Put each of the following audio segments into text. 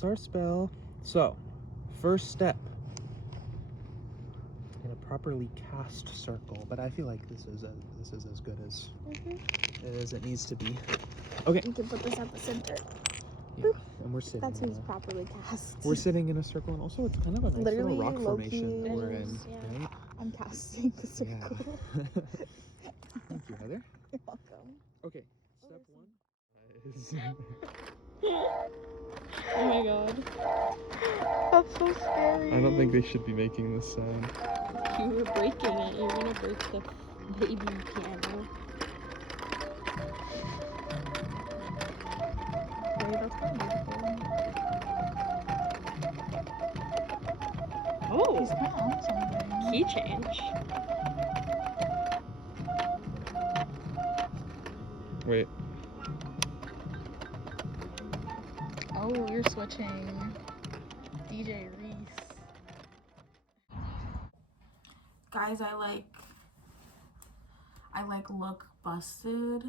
That's our spell. So, first step. In a properly cast circle, but I feel like this is as good as it needs to be. Okay. You can put this at the center. Yeah, and we're sitting. That's who's properly cast. We're sitting in a circle, and also it's kind of a nice Literally, little rock formation low-key, we're in. yeah. Right? I'm casting the circle. Yeah. Thank you, Heather. You're welcome. Okay, step one is... Oh my god. That's so scary. I don't think they should be making this sound. You were breaking it. You're gonna break the baby piano. Wait, that's kind of beautiful. Oh! He's kind of on something. Key change. Wait. Oh, you're switching. DJ Reese. Guys, I look busted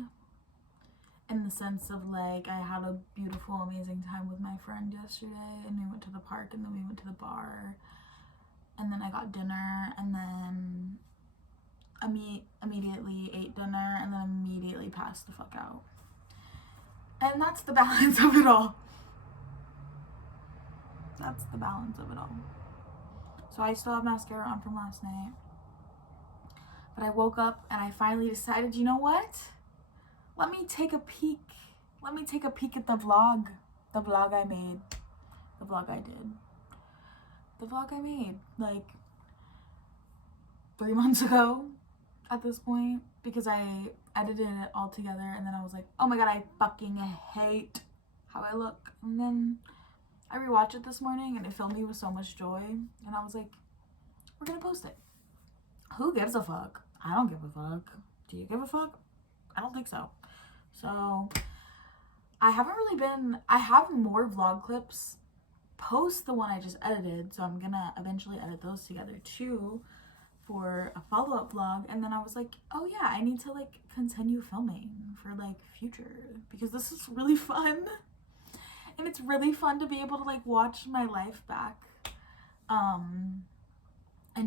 in the sense of like I had a beautiful, amazing time with my friend yesterday, and we went to the park, and then we went to the bar, and then I got dinner, and then immediately ate dinner, and then immediately passed the fuck out. And that's the balance of it all. That's the balance of it all. So I still have mascara on from last night. But I woke up and I finally decided, you know what? Let me take a peek. Let me take a peek at the vlog. The vlog I made. The vlog I did. The vlog I made like 3 months ago at this point. Because I edited it all together and then I was like, oh my god, I fucking hate how I look. And then I rewatched it this morning and it filled me with so much joy. And I was like, we're gonna post it. Who gives a fuck? I don't give a fuck. Do you give a fuck? I don't think so. So I have more vlog clips post the one I just edited. So I'm gonna eventually edit those together too for a follow-up vlog. And then I was like, oh yeah, I need to like continue filming for like future because this is really fun. And it's really fun to be able to like watch my life back and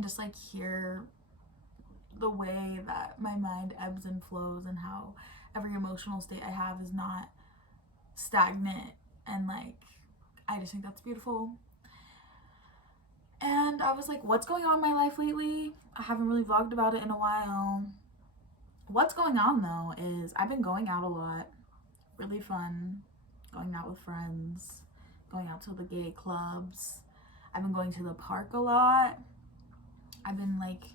just like hear the way that my mind ebbs and flows and how every emotional state I have is not stagnant, and like I just think that's beautiful. And I was like, what's going on in my life lately? I haven't really vlogged about it in a while. What's going on though is I've been going out a lot. Really fun. Going out with friends. Going out to the gay clubs. I've been going to the park a lot. I've been like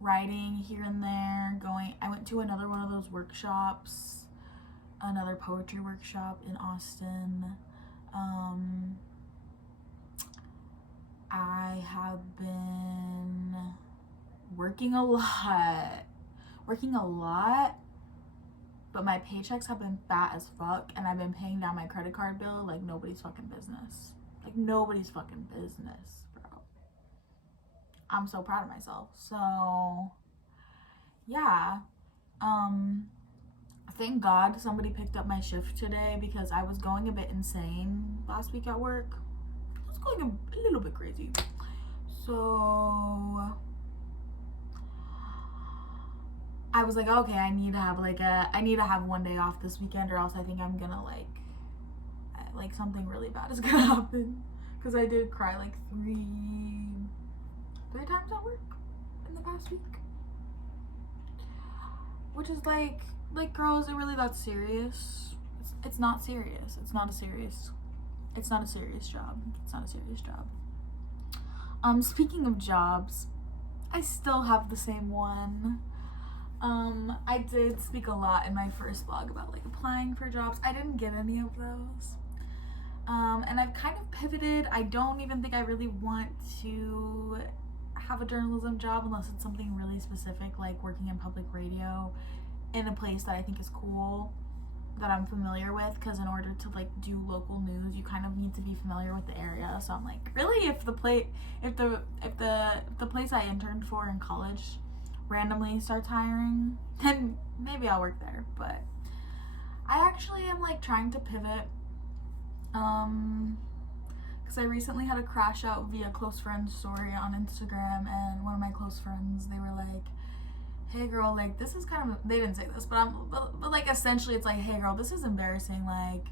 writing here and there. I went to another one of those workshops. Another poetry workshop in Austin. I have been working a lot, but my paychecks have been fat as fuck, and I've been paying down my credit card bill like nobody's fucking business. Like nobody's fucking business, bro. I'm so proud of myself. So, yeah. Thank God somebody picked up my shift today because I was going a bit insane last week at work. I was going a little bit crazy. So I was like, okay, I need to have one day off this weekend, or else I think I'm gonna like something really bad is gonna happen. Because I did cry like three times at work in the past week. Which is like girl, is it really that serious? It's not serious. It's not a serious job. It's not a serious job. Speaking of jobs, I still have the same one. I did speak a lot in my first vlog about like applying for jobs. I didn't get any of those. And I've kind of pivoted. I don't even think I really want to have a journalism job unless it's something really specific, like working in public radio in a place that I think is cool, that I'm familiar with, because in order to like do local news you kind of need to be familiar with the area. So I'm like, really, if the place I interned for in college randomly starts hiring, then maybe I'll work there. But I actually am like trying to pivot. because I recently had a crash out via close friend story on Instagram, and one of my close friends, they were like, hey girl, like this is kind of, they didn't say this, but like essentially it's like, hey girl, this is embarrassing, like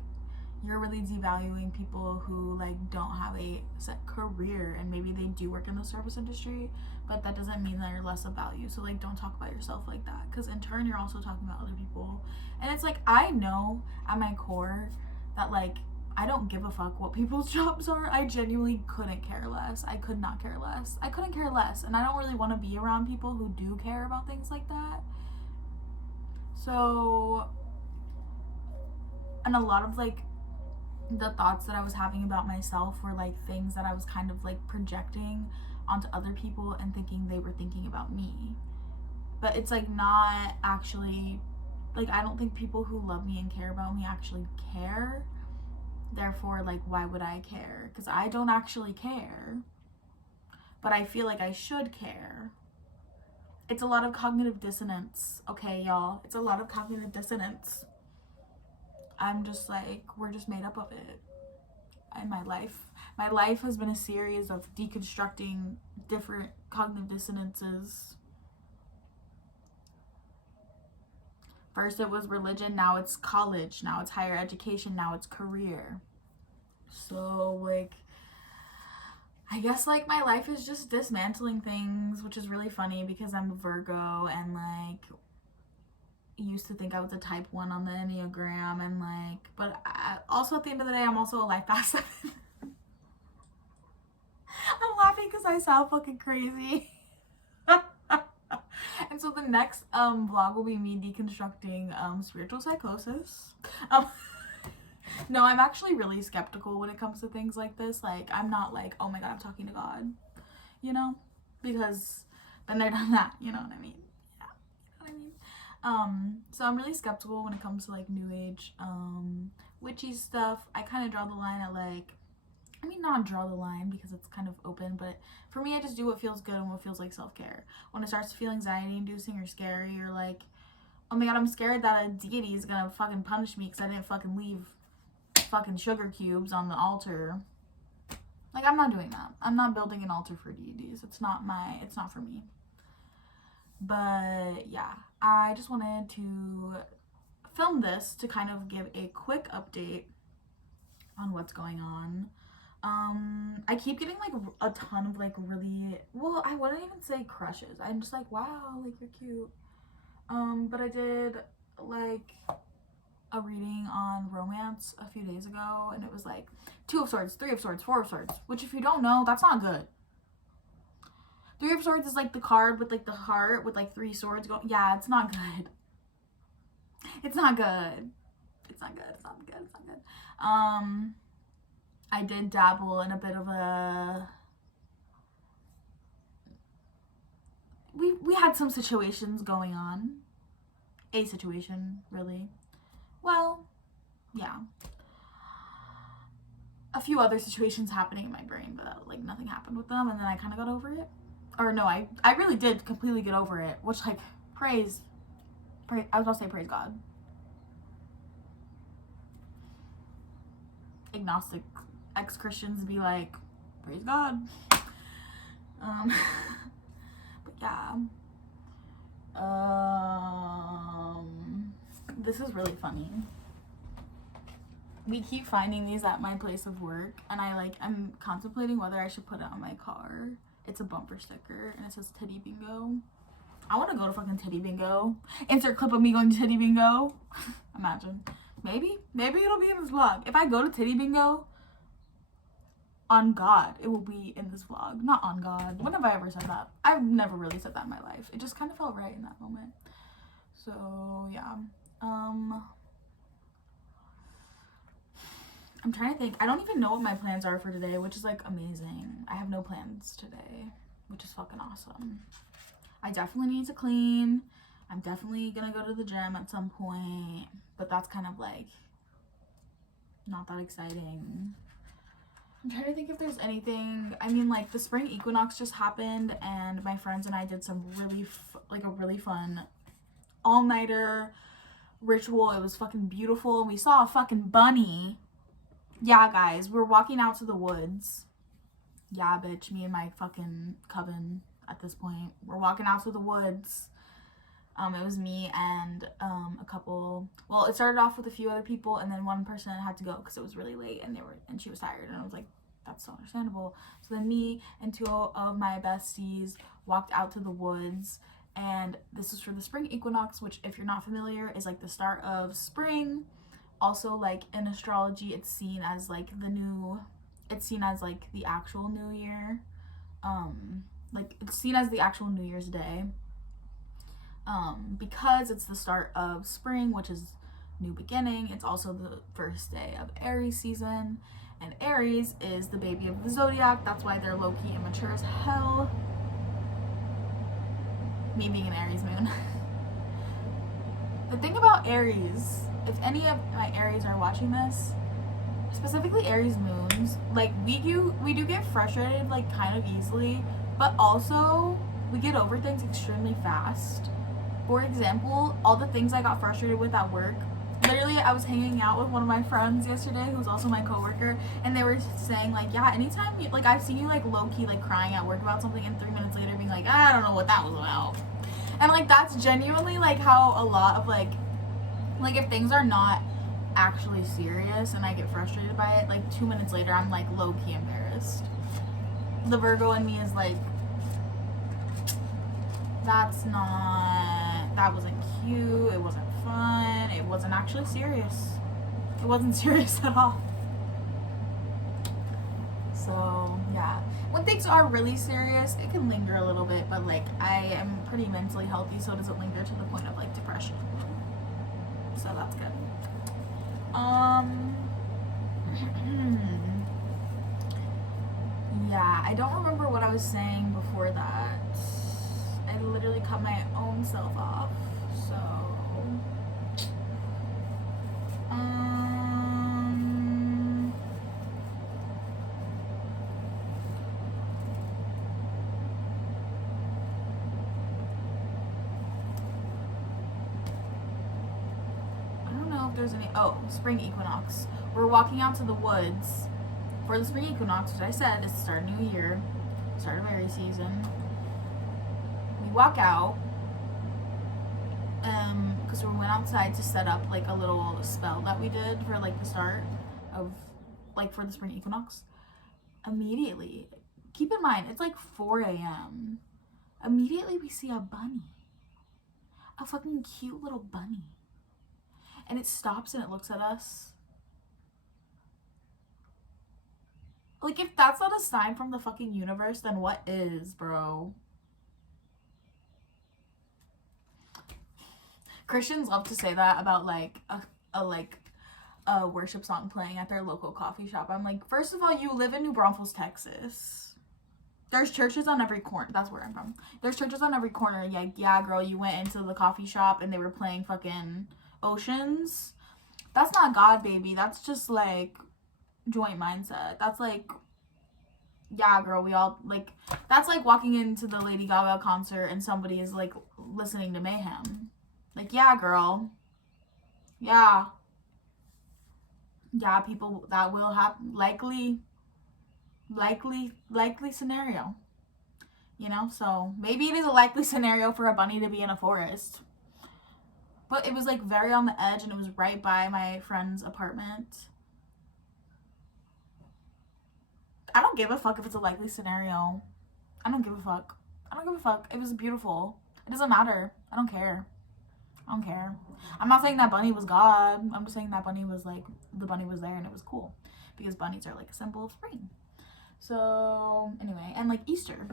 you're really devaluing people who like don't have a set career, and maybe they do work in the service industry, but that doesn't mean that you're less of value. So like don't talk about yourself like that, because in turn you're also talking about other people. And it's like, I know at my core that like I don't give a fuck what people's jobs are. I genuinely couldn't care less. I could not care less. I couldn't care less, and I don't really want to be around people who do care about things like that. So, and a lot of like the thoughts that I was having about myself were like things that I was kind of like projecting onto other people and thinking they were thinking about me. But it's like not actually, like I don't think people who love me and care about me actually care. Therefore, like why would I care? Because I don't actually care. But I feel like I should care. It's a lot of cognitive dissonance, okay, y'all? It's a lot of cognitive dissonance. I'm just like, we're just made up of it. In my life has been a series of deconstructing different cognitive dissonances. First it was religion, now it's college, now it's higher education, now it's career. So like, I guess like my life is just dismantling things, which is really funny because I'm a Virgo, and like used to think I was a type 1 on the Enneagram, and like, but also at the end of the day I'm also a life path 7. I'm laughing because I sound fucking crazy. And so the next vlog will be me deconstructing spiritual psychosis. No, I'm actually really skeptical when it comes to things like this. Like, I'm not like, oh my god, I'm talking to God, you know, because been there, done that, you know what I mean? Yeah, you know what I mean? So I'm really skeptical when it comes to like new age witchy stuff. I kind of draw the line at like, I mean, not draw the line because it's kind of open, but for me, I just do what feels good and what feels like self-care. When it starts to feel anxiety-inducing or scary, or like, oh my god, I'm scared that a deity is gonna fucking punish me because I didn't fucking leave fucking sugar cubes on the altar. Like, I'm not doing that. I'm not building an altar for deities. It's not for me. But yeah, I just wanted to film this to kind of give a quick update on what's going on. I keep getting like a ton of like really, well, I wouldn't even say crushes. I'm just like, wow, like you're cute. But I did like a reading on romance a few days ago, and it was like 2 of Swords, 3 of Swords, 4 of Swords, which if you don't know, that's not good. 3 of Swords is like the card with like the heart with like 3 swords going. Yeah, it's not good. It's not good. It's not good. It's not good. It's not good. I did dabble in a bit of a, we had some situations going on. A situation, really. Well, yeah. A few other situations happening in my brain, but like nothing happened with them, and then I kind of got over it. Or no, I really did completely get over it, which like, praise, I was about to say praise God. Agnostic ex-Christians be like, praise God. But yeah. This is really funny. We keep finding these at my place of work, and I'm contemplating whether I should put it on my car. It's a bumper sticker, and it says Titty Bingo. I want to go to fucking Titty Bingo. Insert clip of me going to Titty Bingo. Imagine. Maybe it'll be in this vlog. If I go to Titty Bingo, on God, it will be in this vlog. Not on God. When have I ever said that? I've never really said that in my life. It just kind of felt right in that moment. So, yeah. I'm trying to think. I don't even know what my plans are for today, which is like amazing. I have no plans today, which is fucking awesome. I definitely need to clean. I'm definitely gonna go to the gym at some point, but that's kind of like not that exciting. I'm trying to think if there's anything. I mean, like the spring equinox just happened, and my friends and I did some really a really fun all-nighter ritual. It was fucking beautiful. We saw a fucking bunny. Yeah, guys, we're walking out to the woods. Yeah, bitch, me and my fucking coven at this point. We're walking out to the woods. It was me and a couple. Well, it started off with a few other people, and then one person had to go because it was really late, and she was tired, and I was like, that's so understandable. So then me and two of my besties walked out to the woods, and this is for the spring equinox, which, if you're not familiar, is like the start of spring. Also, like in astrology, it's seen as like the actual new year. Like it's seen as the actual New Year's Day. Because it's the start of spring, which is new beginning. It's also the first day of Aries season, and Aries is the baby of the zodiac. That's why they're low-key immature as hell. Me being an Aries moon. The thing about Aries, if any of my Aries are watching this, specifically Aries moons, like we do get frustrated like kind of easily, but also we get over things extremely fast. For example, all the things I got frustrated with at work, literally I was hanging out with one of my friends yesterday who's also my coworker, and they were saying like, yeah, anytime you, like, I've seen you like low-key like crying at work about something, and 3 minutes later being like, I don't know what that was about. And like that's genuinely like how a lot of like if things are not actually serious and I get frustrated by it, like 2 minutes later I'm like low-key embarrassed. The Virgo in me is like, that wasn't cute, it wasn't fun, it wasn't actually serious. It wasn't serious at all. So, yeah. When things are really serious, it can linger a little bit, but like I am pretty mentally healthy, so it doesn't linger to the point of like depression. So that's good. Yeah, I don't remember what I was saying before that. I literally cut my own self off. So, I don't know if there's any. Oh, spring equinox. We're walking out to the woods for the spring equinox, which I said is the start of new year, start of Aries season. We walk out because we went outside to set up like a little spell that we did for like the start of like for the spring equinox. Immediately, keep in mind it's like 4 a.m. Immediately we see a bunny, a fucking cute little bunny, and it stops and it looks at us. Like, if that's not a sign from the fucking universe, then what is, bro? Christians love to say that about like a worship song playing at their local coffee shop. I'm like, first of all, you live in New Braunfels, Texas. There's churches on every corner. That's where I'm from. There's churches on every corner. Yeah, girl, you went into the coffee shop and they were playing fucking Oceans. That's not God, baby. That's just like joint mindset. That's like, yeah, girl, we all like, that's like walking into the Lady Gaga concert and somebody is like listening to Mayhem. Like, yeah, girl. Yeah, people, that will happen. Likely scenario. You know, so maybe it is a likely scenario for a bunny to be in a forest. But it was like very on the edge and it was right by my friend's apartment. I don't give a fuck if it's a likely scenario. I don't give a fuck. It was beautiful. It doesn't matter. I don't care. I'm not saying that bunny was God. I'm just saying that bunny was like, the bunny was there and it was cool. Because bunnies are like a symbol of spring. So, anyway, and like Easter.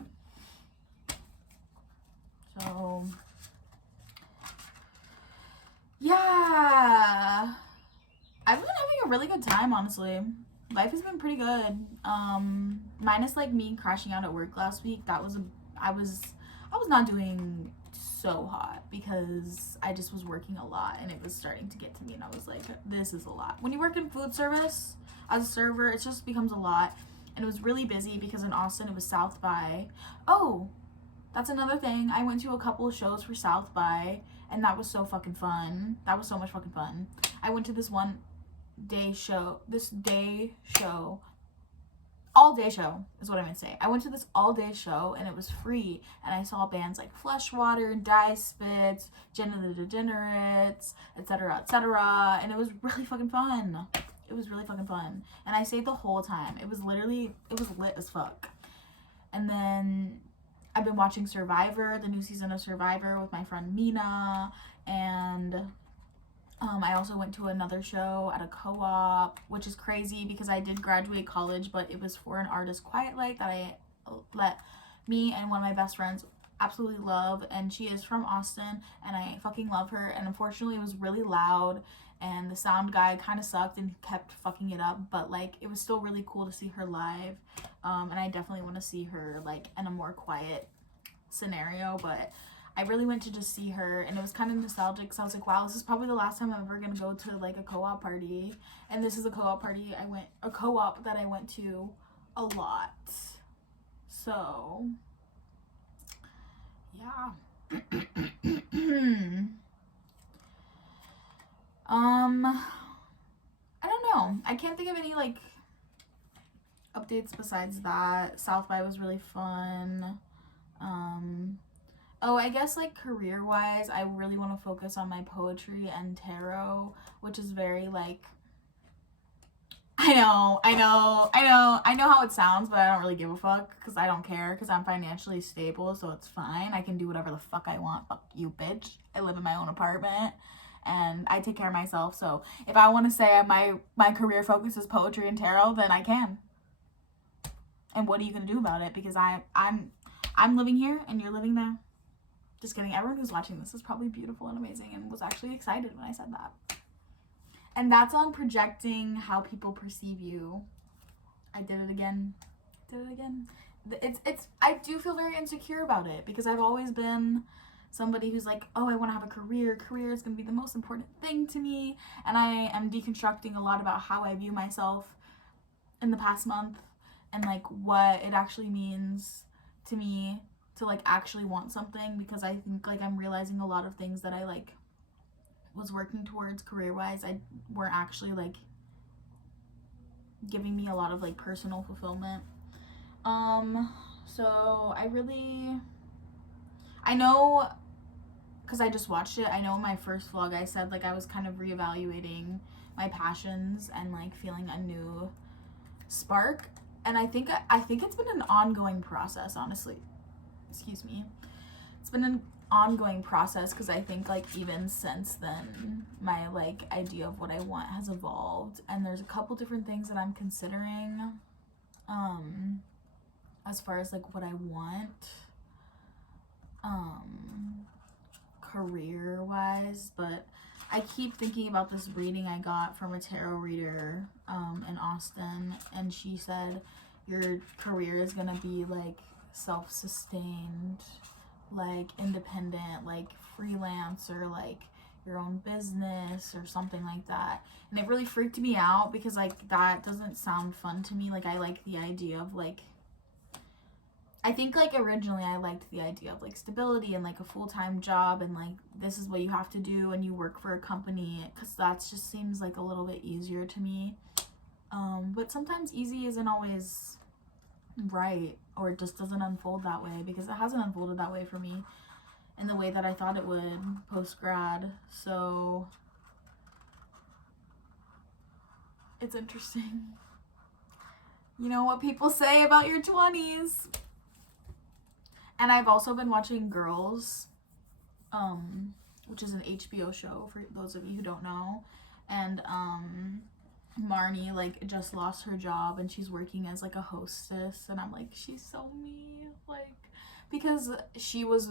So, yeah. I've been having a really good time, honestly. Life has been pretty good. Minus like me crashing out at work last week. I was not doing so hot because I just was working a lot and it was starting to get to me and I was like, this is a lot. When you work in food service as a server, it just becomes a lot. And it was really busy because in Austin it was South by. Oh, that's another thing. I went to a couple of shows for South by and that was so fucking fun. That was so much fucking fun. I went to this one day show, all day show is what I meant to say. I went to this all day show and it was free, and I saw bands like Fleshwater, Die Spitz, Jenna the Degenerates, etc., and it was really fucking fun. It was really fucking fun, and I stayed the whole time. It was lit as fuck. And then I've been watching Survivor, the new season of Survivor, with my friend Mina, and I also went to another show at a co-op, which is crazy because I did graduate college, but it was for an artist, Quiet Light, that I let me and one of my best friends absolutely love, and she is from Austin, and I fucking love her, and unfortunately it was really loud, and the sound guy kind of sucked and kept fucking it up, but like it was still really cool to see her live, and I definitely want to see her like in a more quiet scenario, but I really went to just see her, and it was kind of nostalgic because I was like, wow, this is probably the last time I'm ever gonna go to like a co-op party, and this is a co-op that I went to a lot. So yeah. I don't know. I can't think of any like updates besides that. South by was really fun. Oh, I guess like career-wise, I really want to focus on my poetry and tarot, which is very like, I know how it sounds, but I don't really give a fuck because I don't care because I'm financially stable, so it's fine. I can do whatever the fuck I want. Fuck you, bitch. I live in my own apartment and I take care of myself. So if I want to say my career focus is poetry and tarot, then I can. And what are you gonna do about it? Because I'm living here and you're living there. Just kidding. Everyone who's watching this is probably beautiful and amazing and was actually excited when I said that. And that's on projecting how people perceive you. I did it again. It's I do feel very insecure about it because I've always been somebody who's like, oh, I want to have a career. Career is going to be the most important thing to me. And I am deconstructing a lot about how I view myself in the past month and like what it actually means to me to like actually want something, because I think like I'm realizing a lot of things that I like was working towards career-wise I weren't actually like giving me a lot of like personal fulfillment. So I know, because I just watched it, I know in my first vlog I said like I was kind of reevaluating my passions and like feeling a new spark, and I think it's been an ongoing process, honestly. Excuse me. It's been an ongoing process because I think like even since then my like idea of what I want has evolved, and there's a couple different things that I'm considering as far as like what I want career wise. But I keep thinking about this reading I got from a tarot reader in Austin, and she said your career is gonna be like self-sustained, like independent, like freelance, or like your own business or something like that. And it really freaked me out because like that doesn't sound fun to me. Like I like the idea of like, I think like originally I liked the idea of like stability and like a full-time job and like this is what you have to do and you work for a company, because that just seems like a little bit easier to me. But sometimes easy isn't always right, or it just doesn't unfold that way, because it hasn't unfolded that way for me in the way that I thought it would post-grad. So it's interesting. You know what people say about your 20s. And I've also been watching Girls, which is an HBO show for those of you who don't know. And Marnie like just lost her job and she's working as like a hostess, and I'm like, she's so me, like, because she was,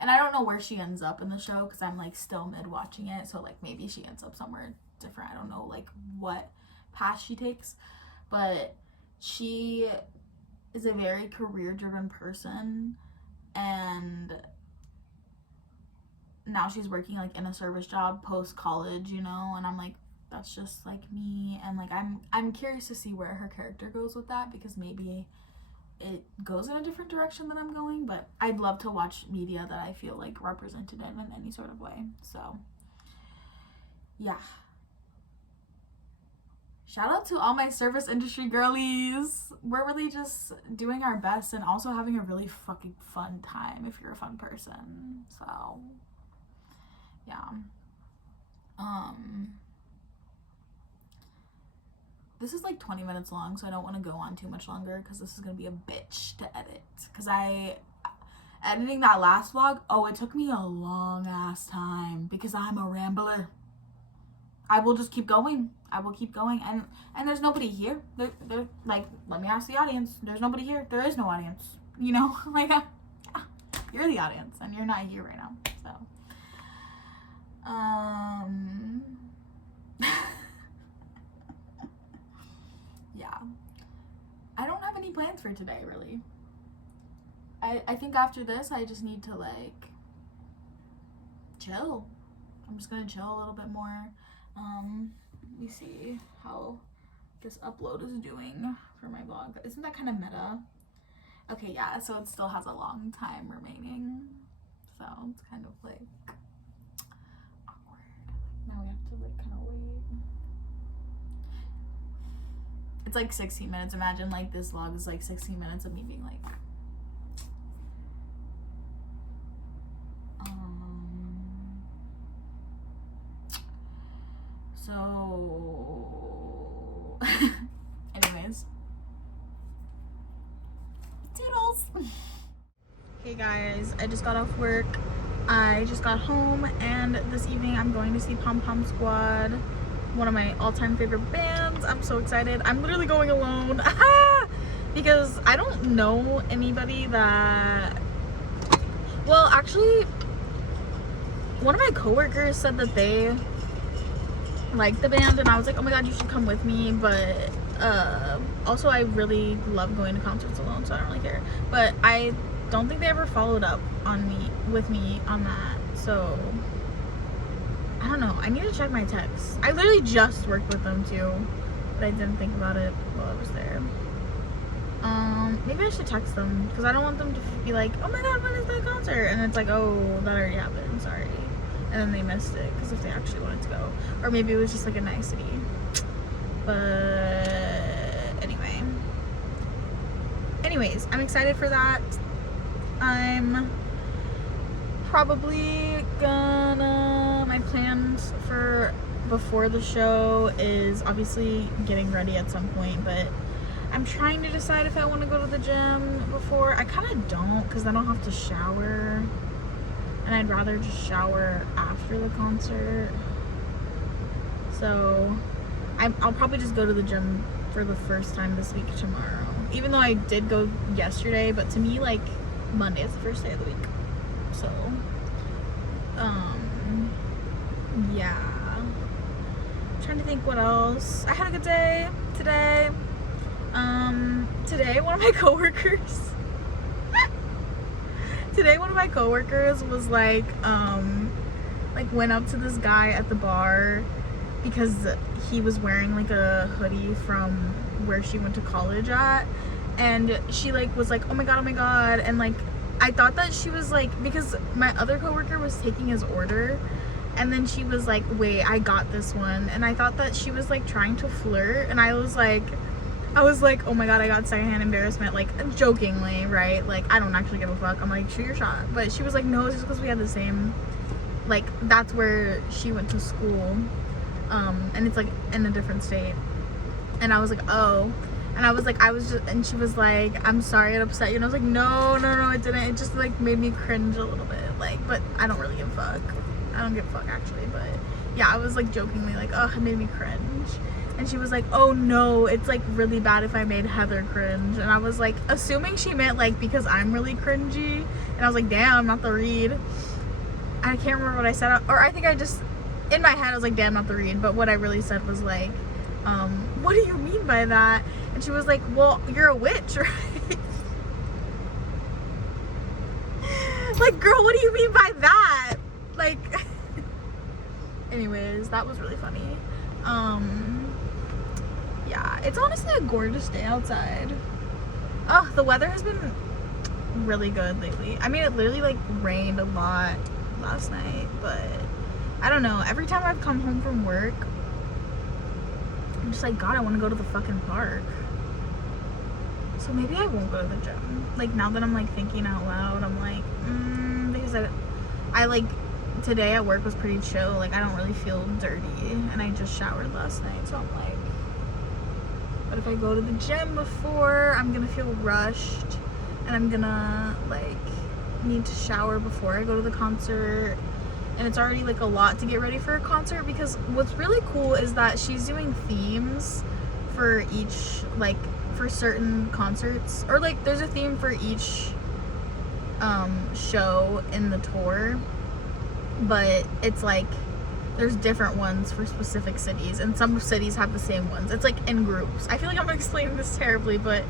and I don't know where she ends up in the show because I'm like still mid watching it, so like maybe she ends up somewhere different. I don't know like what path she takes, but she is a very career driven person, and now she's working like in a service job post college, you know, and I'm like, that's just like me. And like I'm curious to see where her character goes with that, because maybe it goes in a different direction than I'm going, but I'd love to watch media that I feel like represented in any sort of way. So yeah. Shout out to all my service industry girlies. We're really just doing our best and also having a really fucking fun time if you're a fun person. So, yeah. This is like 20 minutes long, so I don't want to go on too much longer because this is going to be a bitch to edit. Because editing that last vlog, it took me a long ass time because I'm a rambler. I will just keep going. I will keep going. And there's nobody here. They're like, let me ask the audience. There's nobody here. There is no audience. You know? Like, you're the audience. And you're not here right now. So. Yeah. I don't have any plans for today, really. I think after this, I just need to, like, chill. I'm just gonna chill a little bit more. Let me see how this upload is doing for my vlog. Isn't that kind of meta? Okay, yeah, so it still has a long time remaining. So it's kind of like awkward. Now we have to like kind of wait. It's like 16 minutes. Imagine like this vlog is like 16 minutes of me being like, so anyways, toodles. Hey guys, I just got off work. I just got home, and this evening I'm going to see Pom Pom Squad, one of my all-time favorite bands. I'm so excited. I'm literally going alone because I don't know anybody that, well, actually one of my coworkers said that they like the band, and I was like, oh my god, you should come with me. But also I really love going to concerts alone, so I don't really care. But I don't think they ever followed up on with me on that, so I don't know. I need to check my texts. I literally just worked with them too, but I didn't think about it while I was there. Maybe I should text them because I don't want them to be like, oh my god, when is that concert? And it's like, oh, that already happened, sorry. And then they missed it because if they actually wanted to go, or maybe it was just like a nicety. But anyways, I'm excited for that. I'm probably gonna, my plans for before the show is obviously getting ready at some point, but I'm trying to decide if I want to go to the gym before. I kind of don't, because I don't have to shower, and I'd rather just shower after the concert. So I'll probably just go to the gym for the first time this week tomorrow, even though I did go yesterday. But to me, like, Monday is the first day of the week. So yeah, I'm trying to think what else. I had a good day today. Today one of my coworkers was like went up to this guy at the bar because he was wearing like a hoodie from where she went to college at, and she like was like, oh my god, and like I thought that she was like, because my other coworker was taking his order, and then she was like, wait, I got this one, and I thought that she was like trying to flirt, and I was like, oh my god, I got secondhand embarrassment, like jokingly, right? Like, I don't actually give a fuck. I'm like, shoot your shot. But she was like, no, it's just because we had the same, like, that's where she went to school, and it's like in a different state. And I was like, oh. And I was like, and she was like, I'm sorry it upset you. And I was like, no, it didn't. It just like made me cringe a little bit. Like, but I don't really give a fuck. I don't give a fuck actually. But yeah, I was like jokingly like, oh, it made me cringe. And she was like, oh no, it's like really bad if I made Heather cringe. And I was like, assuming she meant like because I'm really cringy. And I was like, damn, not the read. I can't remember what I said. Or I think I just, in my head, I was like, damn, not the read. But what I really said was like, what do you mean by that? And she was like, well, you're a witch, right? Like, girl, what do you mean by that? Like, anyways, that was really funny. Yeah, it's honestly a gorgeous day outside. Oh, the weather has been really good lately. I mean, it literally like rained a lot last night, but I don't know. Every time I've come home from work, I'm just like, God, I want to go to the fucking park. So maybe I won't go to the gym. Like, now that I'm like thinking out loud, I'm like, because I like, today at work was pretty chill. Like, I don't really feel dirty, and I just showered last night, so I'm like, but if I go to the gym before, I'm gonna feel rushed, and I'm gonna like need to shower before I go to the concert, and it's already like a lot to get ready for a concert, because what's really cool is that she's doing themes for each, like, for certain concerts, or like there's a theme for each show in the tour, but it's like there's different ones for specific cities, and some cities have the same ones. It's like in groups. I feel like I'm explaining this terribly, but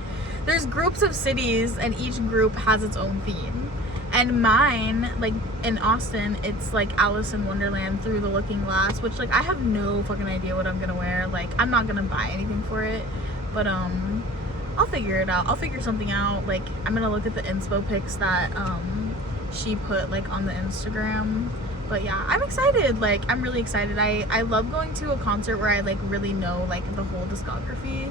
there's groups of cities and each group has its own theme. And mine, like in Austin, it's like Alice in Wonderland Through the Looking Glass, which like I have no fucking idea what I'm gonna wear. Like, I'm not gonna buy anything for it, but I'll figure it out. I'll figure something out. Like, I'm gonna look at the inspo pics that she put like on the Instagram. But yeah, I'm excited. Like, I'm really excited. I love going to a concert where I like really know like the whole discography,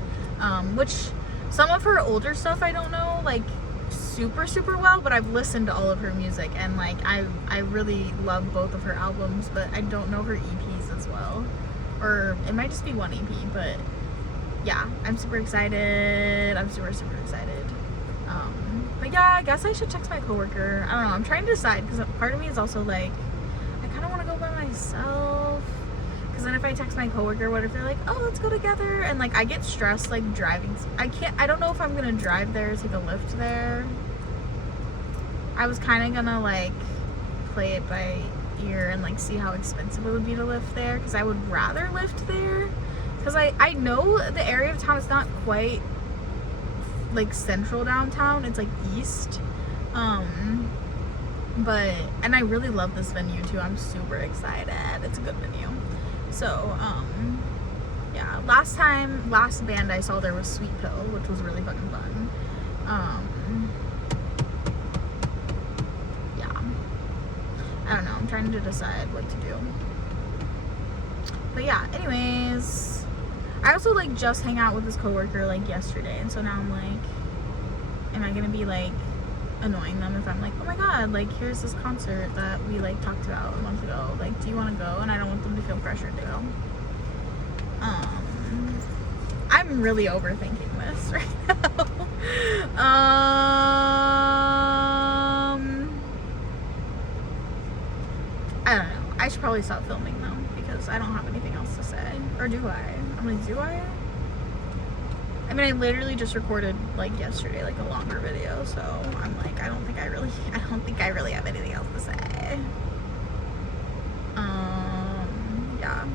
which some of her older stuff I don't know like super well, but I've listened to all of her music, and like I really love both of her albums, but I don't know her EPs as well, or it might just be one EP. But yeah, I'm super excited. I'm super excited. But yeah, I guess I should text my coworker. I don't know, I'm trying to decide, because part of me is also like, I kind of want to go by myself, because then if I text my coworker, what if they're like, oh, let's go together, and like I get stressed like driving. I don't know if I'm gonna drive there, take a Lyft there. I was kind of gonna like play it by ear and like see how expensive it would be to Lyft there, because I would rather Lyft there, because I know the area of town is not quite like central downtown, it's like east, but, and I really love this venue too. I'm super excited. It's a good venue. So yeah, last band I saw there was Sweet Pill, which was really fucking fun. Yeah, I don't know, I'm trying to decide what to do. But yeah, anyways, I also like just hang out with this coworker like yesterday, and so now I'm like, am I gonna be like annoying them if I'm like, oh my god, like here's this concert that we like talked about a month ago, like do you want to go? And I don't want them to feel pressured to go. I'm really overthinking this right now. I don't know, I should probably stop filming though, because I don't have anything else to say. Or do I? I'm like, do I? I mean, I literally just recorded like yesterday, like a longer video, so I'm like, I don't think I really have anything else to say. Yeah.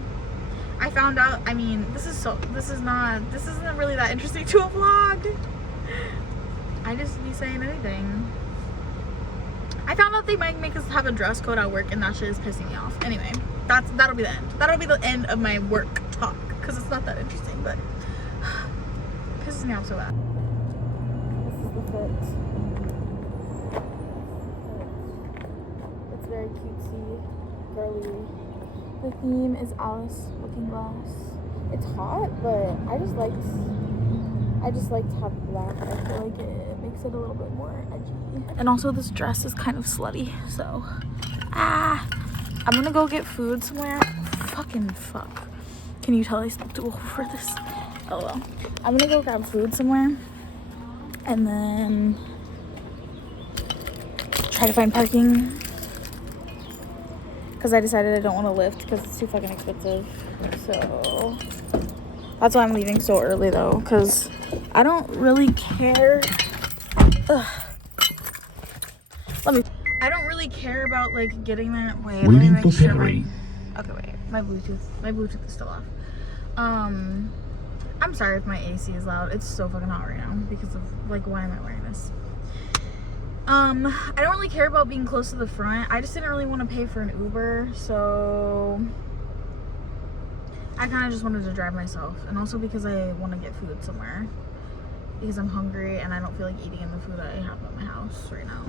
I found out, I mean, this isn't really that interesting to a vlog. I just be saying anything. I found out they might make us have a dress code at work, and that shit is pissing me off. Anyway, that'll be the end. That'll be the end of my work talk, because it's not that interesting, but it pisses me off so bad. This is the fit. It's very cutesy, girly. The theme is Alice Looking Glass. It's hot, but I just like to have black. I feel like it makes it a little bit more edgy. And also this dress is kind of slutty, so I'm gonna go get food somewhere. Fucking fuck. Can you tell I stepped over this? Oh well. I'm gonna go grab food somewhere and then try to find parking, because I decided I don't want to Lyft because it's too fucking expensive. So that's why I'm leaving so early though, because I don't really care. I don't really care about like getting there. Wait, let me make sure okay, wait. My Bluetooth is still off. I'm sorry if my AC is loud. It's so fucking hot right now because of like, why am I wearing this? I don't really care about being close to the front. I just didn't really want to pay for an Uber, so I kind of just wanted to drive myself, and also because I want to get food somewhere, because I'm hungry and I don't feel like eating in the food I have at my house right now.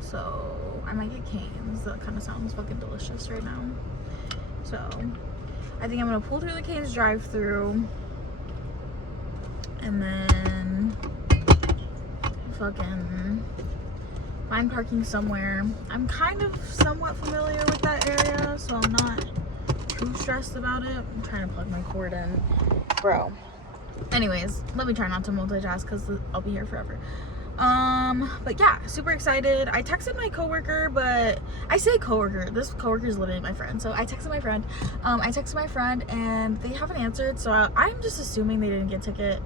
So I might get Cane's. That kind of sounds fucking delicious right now. So I think I'm gonna pull through the Cane's drive-through and then fucking find parking somewhere. I'm kind of somewhat familiar with that area, so I'm not too stressed about it. I'm trying to plug my cord in. Bro. Anyways, let me try not to multitask because I'll be here forever. But yeah, super excited. I texted my coworker, but I say coworker, this coworker is literally my friend. So I texted my friend, and they haven't answered. So I'm just assuming they didn't get a ticket,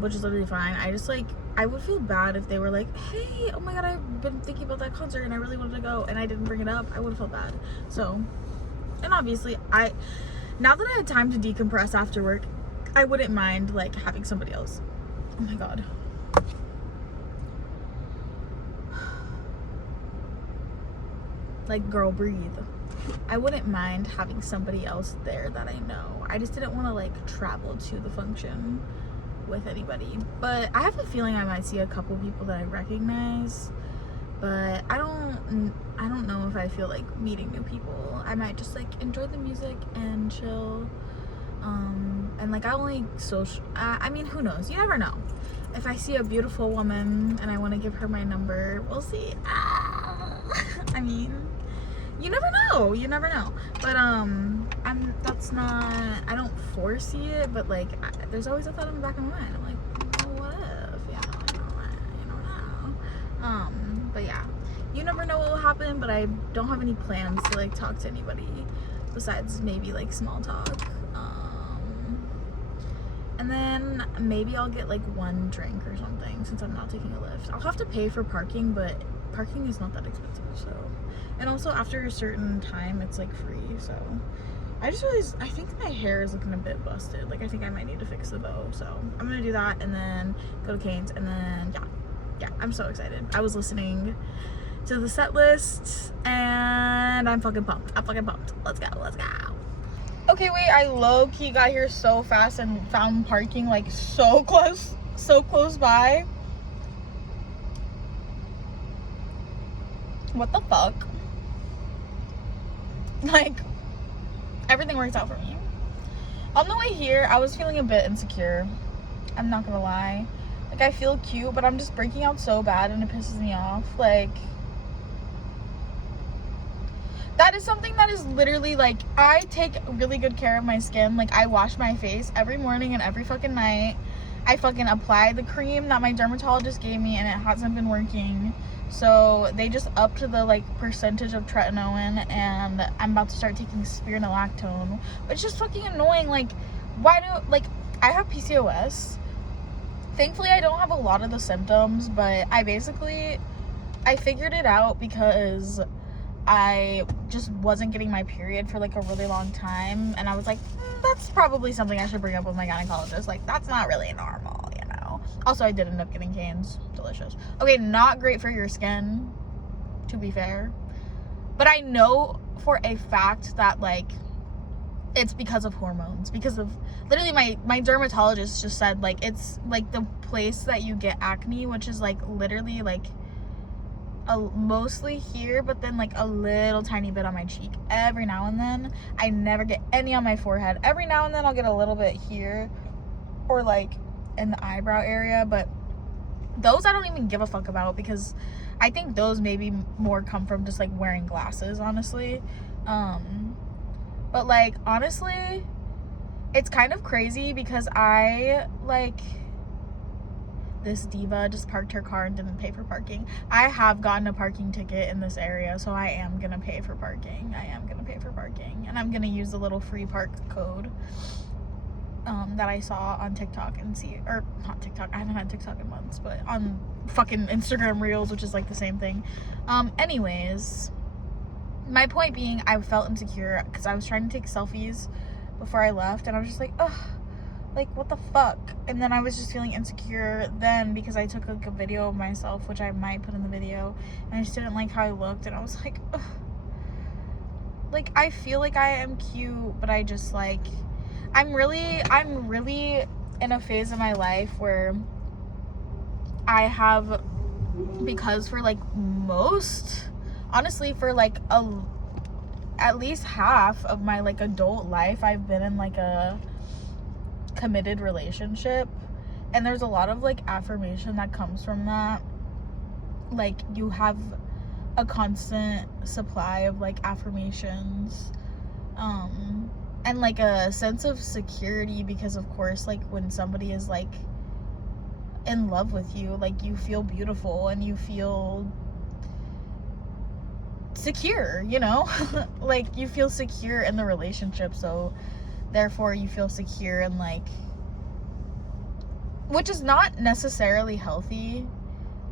which is literally fine. I just like, I would feel bad if they were like, hey, oh my god, I've been thinking about that concert and I really wanted to go and I didn't bring it up. I would have felt bad. So, and obviously now that I had time to decompress after work, I wouldn't mind like having somebody else. Oh my god. Like, girl, breathe. I wouldn't mind having somebody else there that I know. I just didn't want to like travel to the function with anybody. But I have a feeling I might see a couple people that I recognize. But I don't know if I feel like meeting new people. I might just like enjoy the music and chill. And like I only I mean, who knows? You never know. If I see a beautiful woman and I want to give her my number, we'll see. I mean, you never know. But that's not, I don't foresee it, but like there's always a thought in the back of my mind. I'm like, oh, what if? You know. But yeah, you never know what will happen. But I don't have any plans to like talk to anybody besides maybe like small talk. And then maybe I'll get like one drink or something since I'm not taking a Lyft. I'll have to pay for parking, but parking is not that expensive, so. And also after a certain time, it's like free, so. I just realized, I think my hair is looking a bit busted. Like I think I might need to fix the bow, so I'm gonna do that and then go to Cane's and then yeah, I'm so excited. I was listening to the set list and I'm fucking pumped. Let's go. Okay, wait, I low-key got here so fast and found parking like so close by. What the fuck? Like, everything works out for me. On the way here, I was feeling a bit insecure. I'm not gonna lie. Like, I feel cute, but I'm just breaking out so bad and it pisses me off. Like, that is something that is literally like, I take really good care of my skin. Like, I wash my face every morning and every fucking night. I fucking apply the cream that my dermatologist gave me and it hasn't been working. So they just upped the like percentage of tretinoin and I'm about to start taking spironolactone. It's just fucking annoying. Like, why do, like, I have PCOS. Thankfully, I don't have a lot of the symptoms, but I figured it out because I just wasn't getting my period for like a really long time, and I was like, that's probably something I should bring up with my gynecologist. Like, that's not really normal, you know. Also, I did end up getting Cane's. Delicious. Okay, not great for your skin, to be fair, but I know for a fact that like it's because of hormones, because of literally my dermatologist just said like it's like the place that you get acne, which is like literally like mostly here, but then like a little tiny bit on my cheek every now and then. I never get any on my forehead. Every now and then I'll get a little bit here or like in the eyebrow area, but those I don't even give a fuck about because I think those maybe more come from just like wearing glasses, honestly. But like honestly, it's kind of crazy because I like, this diva just parked her car and didn't pay for parking. I have gotten a parking ticket in this area, so I am gonna pay for parking. And I'm gonna use the little free park code that I saw on TikTok and see, or not TikTok, I haven't had TikTok in months, but on fucking Instagram Reels, which is like the same thing. Anyways, my point being, I felt insecure because I was trying to take selfies before I left, and I was just like, ugh. Like, what the fuck? And then I was just feeling insecure then because I took like a video of myself, which I might put in the video, and I just didn't like how I looked, and I was like, ugh. Like, I feel like I am cute, but I just like, I'm really in a phase of my life where I have, because for like most, honestly, for like at least half of my like adult life I've been in like a committed relationship, and there's a lot of like affirmation that comes from that. Like you have a constant supply of like affirmations, and like a sense of security, because of course like when somebody is like in love with you, like you feel beautiful and you feel secure, you know. Like you feel secure in the relationship, so therefore you feel secure, and like, which is not necessarily healthy.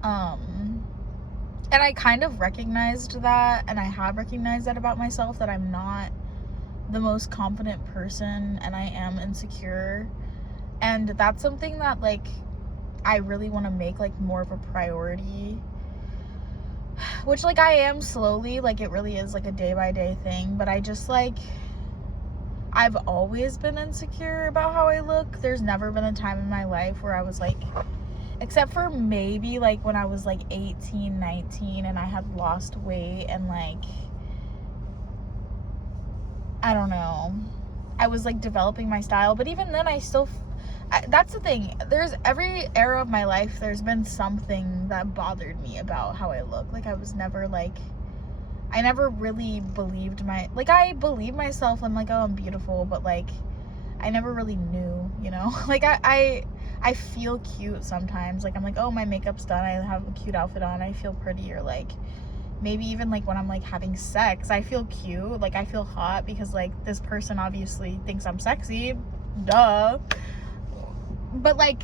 And I kind of recognized that, and I have recognized that about myself, that I'm not the most confident person and I am insecure. And that's something that like I really want to make like more of a priority, which like I am slowly, like it really is like a day by day thing. But I just like, I've always been insecure about how I look. There's never been a time in my life where I was like, except for maybe like when I was like 18, 19 and I had lost weight and like, I don't know, I was like developing my style. But even then I still, that's the thing, there's every era of my life there's been something that bothered me about how I look. Like I was never like, I never really believed I believe myself. I'm like, oh, I'm beautiful, but like I never really knew, you know. Like I feel cute sometimes. Like I'm like, oh, my makeup's done, I have a cute outfit on, I feel pretty. Or like maybe even like when I'm like having sex, I feel cute, like I feel hot because like this person obviously thinks I'm sexy, duh. But like,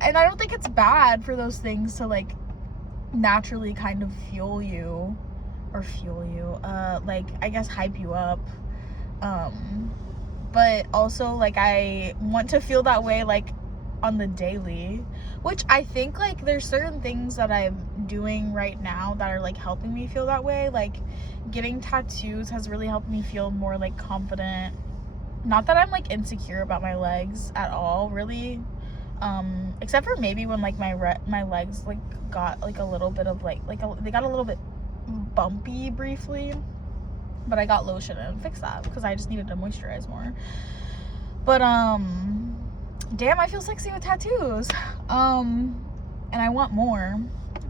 and I don't think it's bad for those things to like naturally kind of fuel you, like I guess hype you up. But also like I want to feel that way like on the daily, which I think like there's certain things that I'm doing right now that are like helping me feel that way. Like getting tattoos has really helped me feel more like confident. Not that I'm like insecure about my legs at all, really, except for maybe when like my legs like got like a little bit of they got a little bit bumpy briefly, but I got lotion and fixed that because I just needed to moisturize more. But damn, I feel sexy with tattoos, and I want more.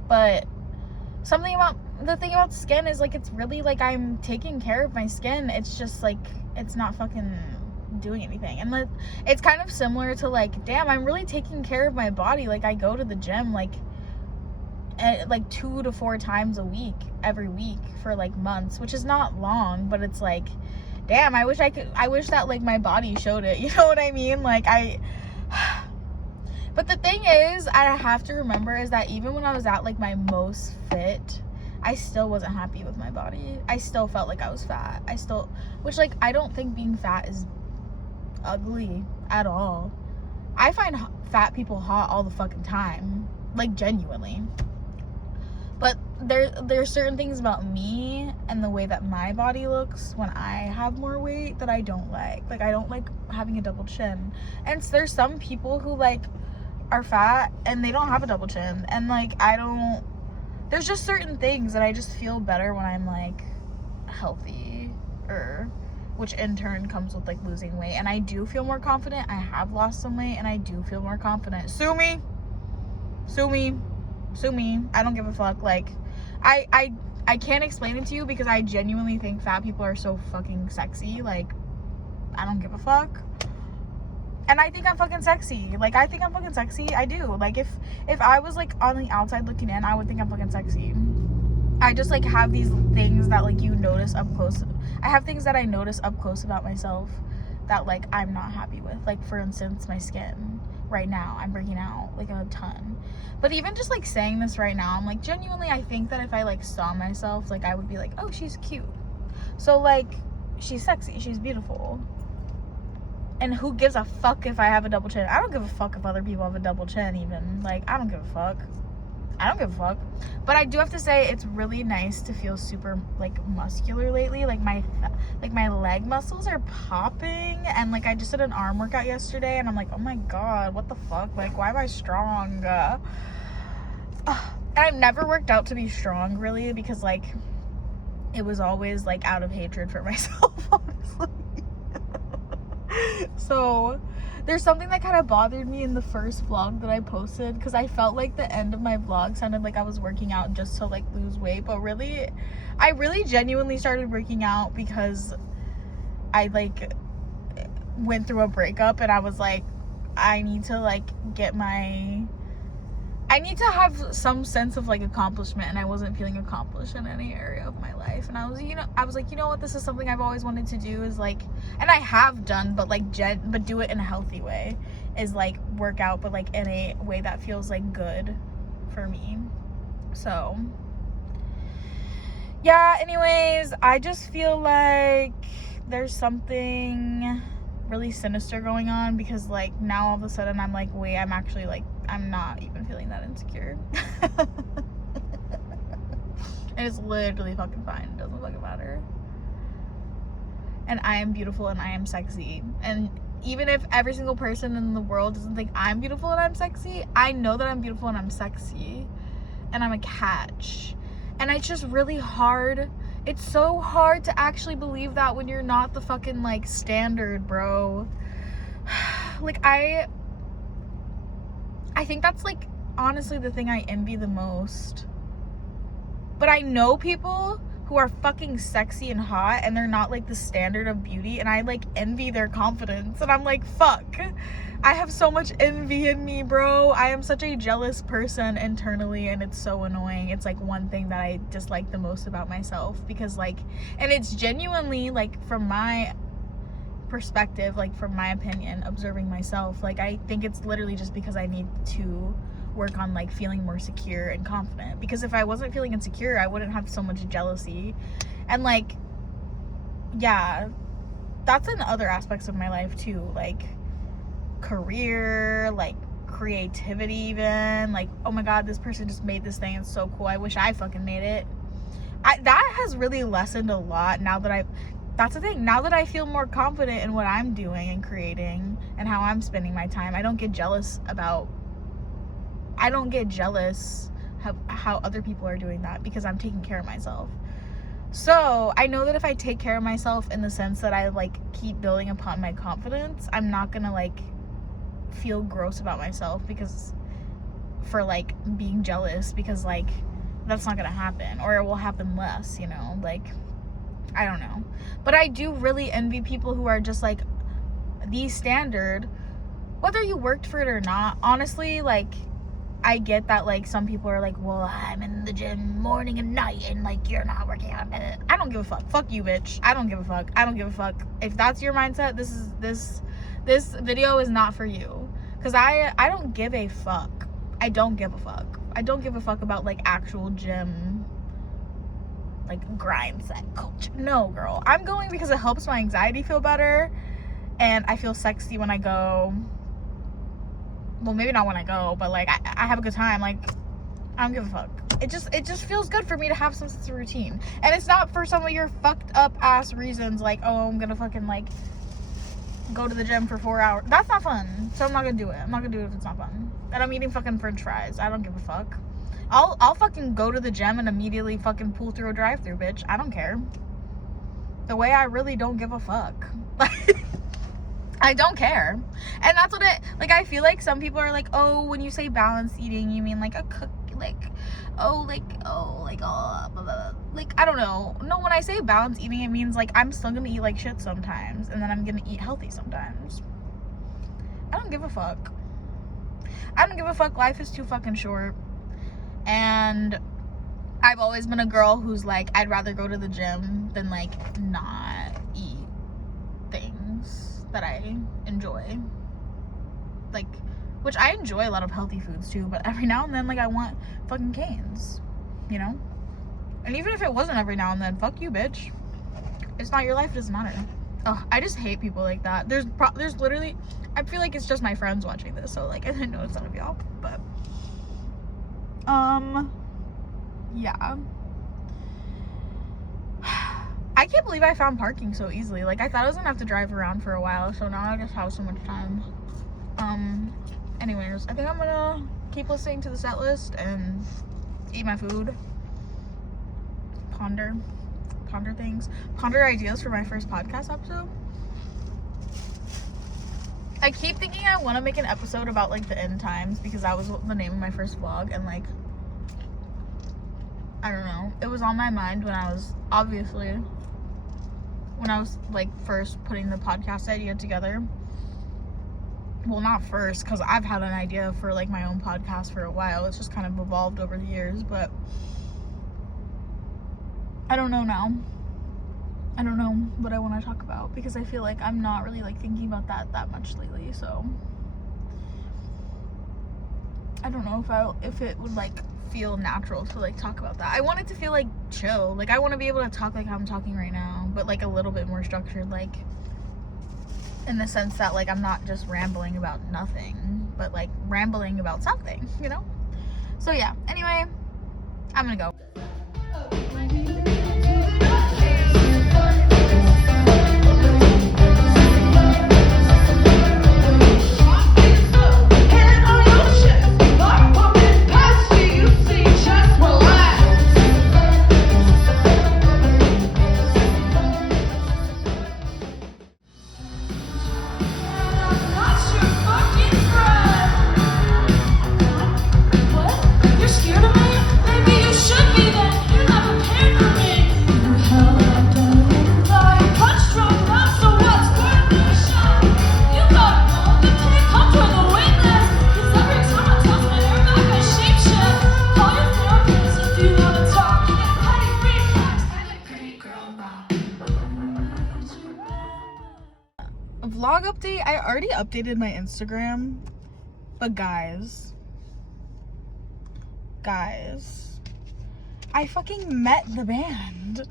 But the thing about skin is like, it's really like I'm taking care of my skin. It's just like it's not fucking doing anything. And it's kind of similar to like, damn, I'm really taking care of my body. Like I go to the gym like 2 to 4 times a week every week for like months, which is not long, but it's like, damn, I wish that like my body showed it, you know what I mean? Like but the thing is, I have to remember is that even when I was at like my most fit, I still wasn't happy with my body. I still felt like I was fat. Which like, I don't think being fat is ugly at all. I find fat people hot all the fucking time, like genuinely. But there's certain things about me and the way that my body looks when I have more weight that I don't like. Like I don't like having a double chin. And there's some people who like are fat and they don't have a double chin. And like there's just certain things that I just feel better when I'm like healthy, which in turn comes with like losing weight. And I do feel more confident. I have lost some weight and I do feel more confident. Sue me. I don't give a fuck. Like I can't explain it to you because I genuinely think fat people are so fucking sexy. Like I don't give a fuck. And I think I'm fucking sexy. Like I think I'm fucking sexy. I do. Like if I was like on the outside looking in, I would think I'm fucking sexy. I just like have these things that like you notice up close. I have things that I notice up close about myself that like I'm not happy with. Like for instance, my skin. Right now I'm breaking out like a ton. But even just like saying this right now, I'm like, genuinely I think that if I like saw myself, like I would be like, oh, she's cute, so like she's sexy, she's beautiful. And who gives a fuck if I have a double chin? I don't give a fuck if other people have a double chin even. Like I don't give a fuck. But I do have to say it's really nice to feel super like muscular lately. Like my leg muscles are popping, and like I just did an arm workout yesterday and I'm like, oh my god, what the fuck? Like why am I strong? And I've never worked out to be strong really, because like it was always like out of hatred for myself, honestly. So there's something that kind of bothered me in the first vlog that I posted, because I felt like the end of my vlog sounded like I was working out just to like lose weight, but really I really genuinely started working out because I like went through a breakup and I was like, I need to have some sense of like accomplishment, and I wasn't feeling accomplished in any area of my life. And I was like, you know what, this is something I've always wanted to do, is like, and I have done, but like but do it in a healthy way, is like work out, but like in a way that feels like good for me. So yeah, anyways, I just feel like there's something really sinister going on, because like now all of a sudden I'm like, wait, I'm actually like, I'm not even feeling that insecure. And it's literally fucking fine. It doesn't fucking matter. And I am beautiful and I am sexy. And even if every single person in the world doesn't think I'm beautiful and I'm sexy, I know that I'm beautiful and I'm sexy. And I'm a catch. And it's just really hard. It's so hard to actually believe that when you're not the fucking like standard, bro. Like I think that's like honestly the thing I envy the most. But I know people who are fucking sexy and hot and they're not like the standard of beauty, and I like envy their confidence, and I'm like, fuck, I have so much envy in me, bro. I am such a jealous person internally, and it's so annoying. It's like one thing that I dislike the most about myself, because like, and it's genuinely like from my perspective, like from my opinion, observing myself, like I think it's literally just because I need to work on like feeling more secure and confident, because if I wasn't feeling insecure, I wouldn't have so much jealousy. And like, yeah, that's in other aspects of my life too, like career, like creativity, even like, oh my god, this person just made this thing, it's so cool, I wish I fucking made it. That has really lessened a lot now that that's the thing, now that I feel more confident in what I'm doing and creating and how I'm spending my time. I don't get jealous how other people are doing that, because I'm taking care of myself. So I know that if I take care of myself in the sense that I like keep building upon my confidence, I'm not gonna like feel gross about myself because for like being jealous, because like that's not gonna happen, or it will happen less, you know, like I don't know. But I do really envy people who are just like the standard, whether you worked for it or not. Honestly, like I get that like some people are like, well, I'm in the gym morning and night and like you're not working out. I don't give a fuck. Fuck you, bitch. I don't give a fuck. I don't give a fuck. If that's your mindset, this video is not for you, because I don't give a fuck. I don't give a fuck. I don't give a fuck about like actual gym like grind set culture. No, girl, I'm going because it helps my anxiety feel better, and I feel sexy when I go. Well, maybe not when I go, but like I have a good time. Like I don't give a fuck. It just feels good for me to have some sense of routine, and it's not for some of your fucked up ass reasons like, oh, I'm gonna fucking like go to the gym for 4 hours. That's not fun, so I'm not gonna do it. I'm not gonna do it if it's not fun. And I'm eating fucking french fries. I don't give a fuck. I'll fucking go to the gym and immediately fucking pull through a drive-thru, bitch. I don't care. The way I really don't give a fuck. I don't care. And that's what I feel like some people are like, oh, when you say balanced eating, you mean like a cook, like blah, blah, blah. Like, I don't know. No, when I say balanced eating, it means like I'm still gonna eat like shit sometimes, and then I'm gonna eat healthy sometimes. I don't give a fuck. I don't give a fuck. Life is too fucking short. And I've always been a girl who's like, I'd rather go to the gym than like not eat things that I enjoy. Like, which I enjoy a lot of healthy foods too, but every now and then like I want fucking Cane's, you know? And even if it wasn't every now and then, fuck you, bitch. It's not your life, it doesn't matter. Oh, I just hate people like that. There's literally, I feel like it's just my friends watching this, so like I didn't know it's none of y'all, but yeah. I can't believe I found parking so easily. Like I thought I was gonna have to drive around for a while, so now I just have so much time. Anyways, I think I'm gonna keep listening to the set list and eat my food. Ponder ponder things, ponder ideas for my first podcast episode. I keep thinking I want to make an episode about like the end times because that was the name of my first vlog, and like I don't know, it was on my mind when I was like first putting the podcast idea together. Well, not first, because I've had an idea for like my own podcast for a while. It's just kind of evolved over the years, but I don't know now. I don't know what I want to talk about because I feel like I'm not really like thinking about that much lately. So I don't know if it would like feel natural to like talk about that. I want it to feel like chill. Like I want to be able to talk like how I'm talking right now, but like a little bit more structured, like in the sense that like I'm not just rambling about nothing, but like rambling about something, you know? So yeah, anyway, I'm gonna go. Vlog update. I already updated my Instagram, but guys, I fucking met the band.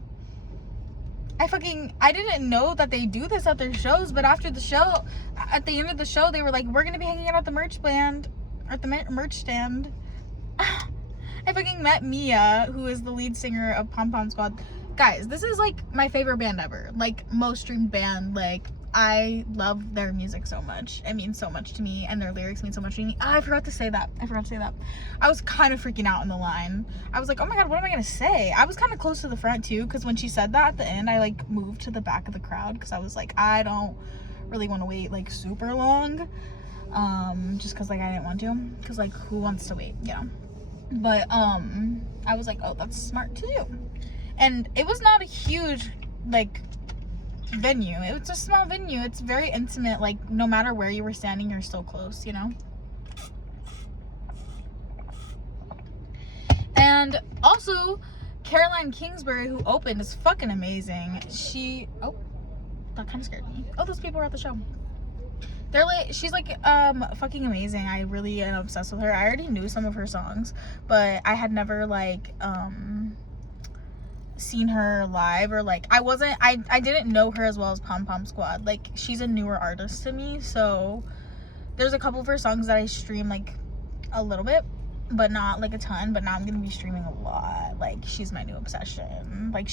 I didn't know that they do this at their shows, but after the show, at the end of the show, they were like, we're gonna be hanging out at the merch stand. I fucking met Mia, who is the lead singer of Pom Pom Squad. Guys, this is like my favorite band ever, like most streamed band. Like I love their music so much. It means so much to me, and their lyrics mean so much to me. I forgot to say that. I was kind of freaking out in the line. I was like, oh my god, what am I gonna say? I was kind of close to the front too, because when she said that at the end, I like moved to the back of the crowd because I was like, I don't really want to wait like super long, just because like I didn't want to, because like who wants to wait, you know? But I was like, oh, that's smart to do. And it was not a huge like venue. It was a small venue. It's very intimate. Like no matter where you were standing, you're still close, you know? And also Caroline Kingsbury, who opened, is fucking amazing. Oh, that kind of scared me. Oh, those people were at the show. They're like, she's like fucking amazing. I really am obsessed with her. I already knew some of her songs, but I had never like seen her live, or like I didn't know her as well as Pom Pom Squad. Like she's a newer artist to me, so there's a couple of her songs that I stream like a little bit, but not like a ton. But now I'm gonna be streaming a lot. Like she's my new obsession. Like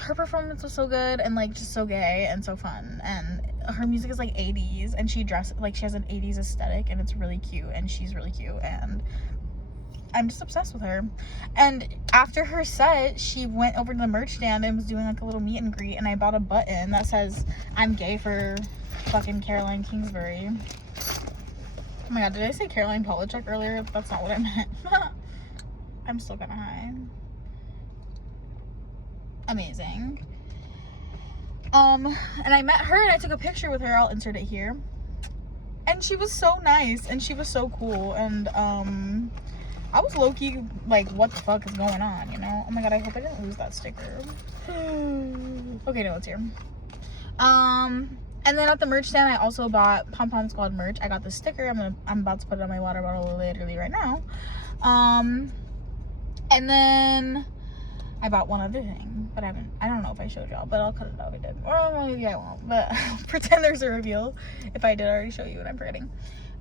her performance was so good, and like just so gay and so fun, and her music is like 80s, and she has an 80s aesthetic, and it's really cute, and she's really cute, and I'm just obsessed with her. And after her set, she went over to the merch stand and was doing like a little meet and greet, and I bought a button that says I'm gay for fucking Caroline Kingsbury. Oh my god, did I say Caroline Polachek earlier? That's not what I meant. I'm still kinda high. Amazing. And I met her and I took a picture with her. I'll insert it here. And she was so nice and she was so cool, and I was low-key like, what the fuck is going on, you know? Oh my god, I hope I didn't lose that sticker. Okay, no, it's here. And then at the merch stand, I also bought Pom Pom Squad merch. I got the sticker. I'm about to put it on my water bottle literally right now. And then I bought one other thing, but I don't know if I showed y'all, but I'll cut it out if I did. Or maybe I won't, but pretend there's a reveal if I did already show you and I'm forgetting.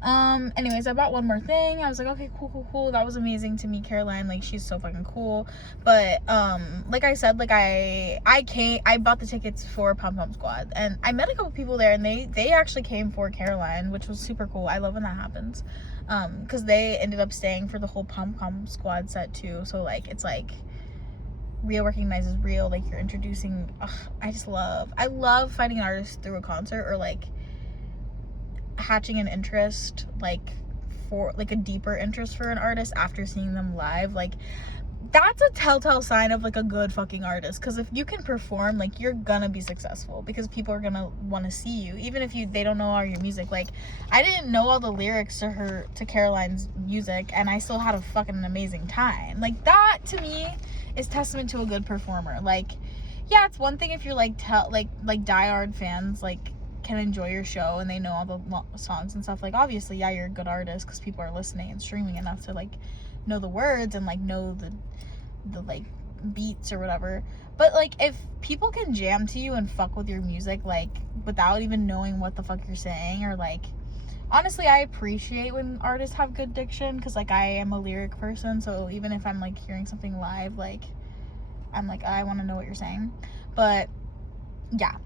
Anyways, I bought one more thing. I was like, okay, cool. That was amazing to meet Caroline. Like, she's so fucking cool. But, like I said, like I bought the tickets for Pom Pom Squad, and I met a couple people there, and they actually came for Caroline, which was super cool. I love when that happens. Because they ended up staying for the whole Pom Pom Squad set too. So like, it's like real recognizes real, like you're introducing. I love finding an artist through a concert, or like hatching an interest, like for like a deeper interest for an artist after seeing them live. Like that's a telltale sign of like a good fucking artist, because if you can perform, like you're gonna be successful, because people are gonna want to see you, even if they don't know all your music. Like I didn't know all the lyrics to Caroline's music, and I still had a fucking amazing time. Like that to me is testament to a good performer. Like yeah, it's one thing if you're like diehard fans like can enjoy your show and they know all the songs and stuff. Like obviously yeah, you're a good artist because people are listening and streaming enough to like know the words and like know the like beats or whatever. But like if people can jam to you and fuck with your music like without even knowing what the fuck you're saying, or like honestly I appreciate when artists have good diction, because like I am a lyric person, so even if I'm like hearing something live, like I'm like I want to know what you're saying. But yeah,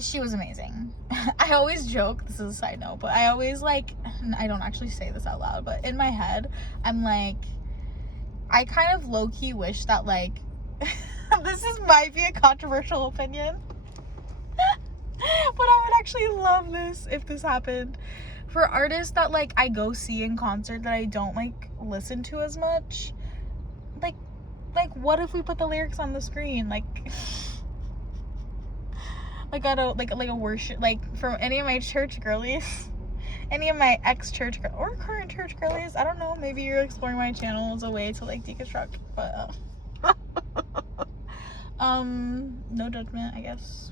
she was amazing. I always joke, this is a side note, but I always like, I don't actually say this out loud, but in my head I'm like, I kind of low-key wish that like might be a controversial opinion but I would actually love this if this happened, for artists that like I go see in concert that I don't like listen to as much. Like what if we put the lyrics on the screen, like like at a like a worship, like for any of my church girlies, any of my ex-church or current church girlies, I don't know, maybe you're exploring my channel as a way to like deconstruct, but no judgment, I guess.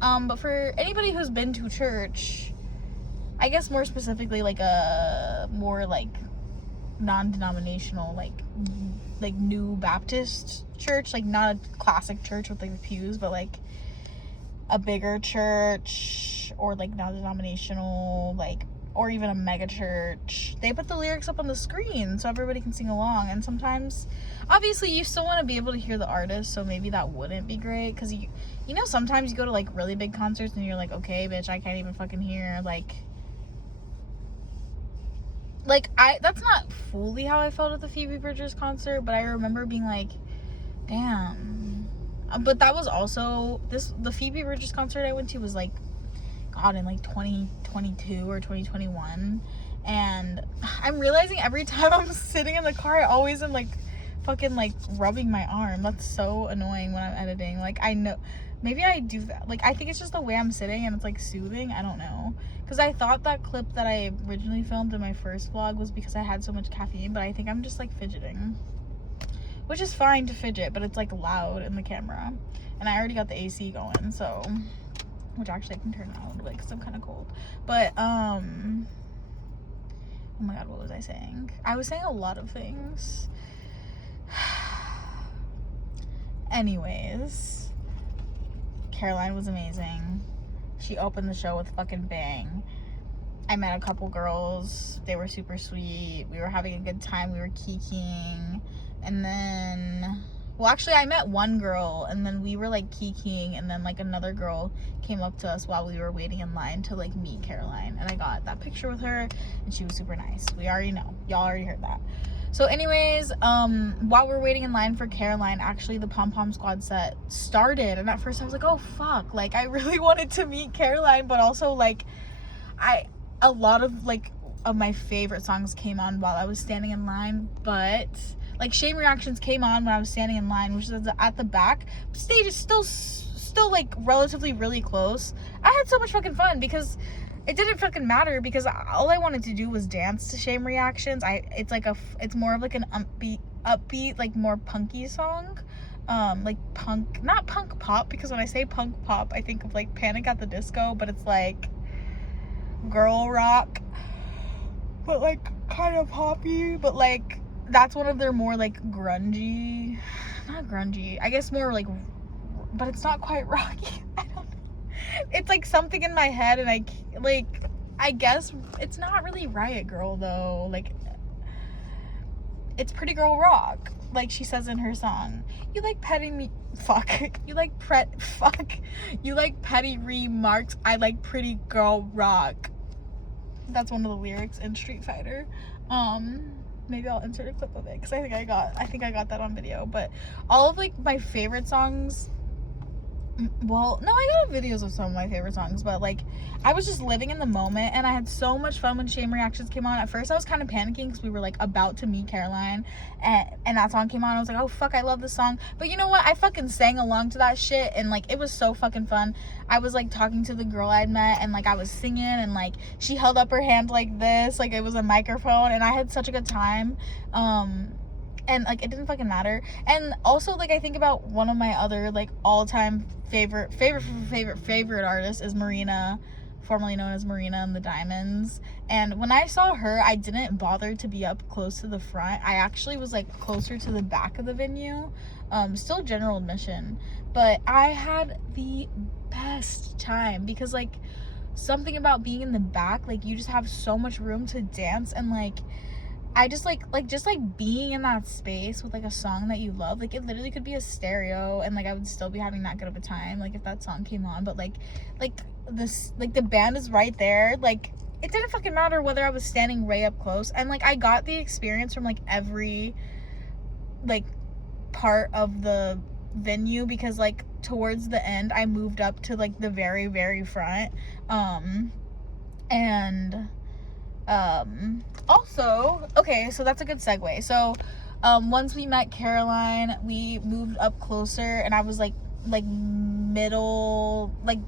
But for anybody who's been to church, I guess more specifically like a more like non-denominational, like new Baptist church, like not a classic church with like the pews, but like a bigger church, or like non-denominational, like, or even a mega church, they put the lyrics up on the screen so everybody can sing along. And sometimes obviously you still want to be able to hear the artist, so maybe that wouldn't be great, because you know sometimes you go to like really big concerts and you're like, okay bitch, I can't even fucking hear like that's not fully how I felt at the Phoebe Bridgers concert, but I remember being like, damn. But that was also the Phoebe Bridgers concert I went to was like, God, in like 2022 or 2021, and I'm realizing every time I'm sitting in the car I always am like fucking like rubbing my arm. That's so annoying when I'm editing. Like I know maybe I do that, like I think it's just the way I'm sitting and it's like soothing, I don't know, because I thought that clip that I originally filmed in my first vlog was because I had so much caffeine, but I think I'm just like fidgeting, which is fine to fidget, but it's like loud in the camera, and I already got the AC going, so, which actually I can turn out like because I'm kind of cold. But oh my god, what was I saying? I was saying a lot of things. Anyways, Caroline was amazing. She opened the show with fucking bang. I met a couple girls, they were super sweet, we were having a good time, we were kikiing, and then, well actually I met one girl and then we were like kikiing, and then like another girl came up to us while we were waiting in line to like meet Caroline, and I got that picture with her and she was super nice. We already know, y'all already heard that. So anyways, while we're waiting in line for Caroline, actually the Pom Pom Squad set started, and at first I was like, oh fuck, like I really wanted to meet Caroline, but also like a lot of like of my favorite songs came on while I was standing in line, but like Shame Reactions came on when I was standing in line, which is at the back. Stage is still like relatively really close. I had so much fucking fun because it didn't fucking matter, because all I wanted to do was dance to Shame Reactions. It's more of like an upbeat like more punky song, like punk, not punk pop, because when I say punk pop I think of like Panic at the Disco, but it's like girl rock, but like kind of poppy, but like that's one of their more like grungy, not grungy, I guess more like, but it's not quite rocky. I don't know, it's like something in my head, and I guess it's not really Riot Girl though, like it's Pretty Girl Rock, like she says in her song. You like petty me, fuck, you like you like petty remarks, I like Pretty Girl Rock. That's one of the lyrics in Street Fighter. Maybe I'll insert a clip of it because I think I got that on video. But all of like my favorite songs, well, no, I got videos of some of my favorite songs, but like I was just living in the moment and I had so much fun when Shame Reactions came on. At first I was kind of panicking because we were like about to meet Caroline, and that song came on. I was like, oh fuck, I love this song. But you know what, I fucking sang along to that shit and like it was so fucking fun. I was like talking to the girl I'd met and like I was singing and like she held up her hand like this, like it was a microphone, and I had such a good time. And like it didn't fucking matter. And also like I think about one of my other like all-time favorite artists is Marina, formerly known as Marina and the Diamonds. And when I saw her, I didn't bother to be up close to the front. I actually was like closer to the back of the venue, still general admission, but I had the best time because like something about being in the back, like you just have so much room to dance. And like I just like being in that space with like a song that you love, like it literally could be a stereo and like I would still be having that good of a time like if that song came on. But like this, like the band is right there, like it didn't fucking matter whether I was standing way up close. And like I got the experience from like every like part of the venue because like towards the end I moved up to like the very, very front. And also, okay, so that's a good segue. So once we met Caroline, we moved up closer and I was like middle, like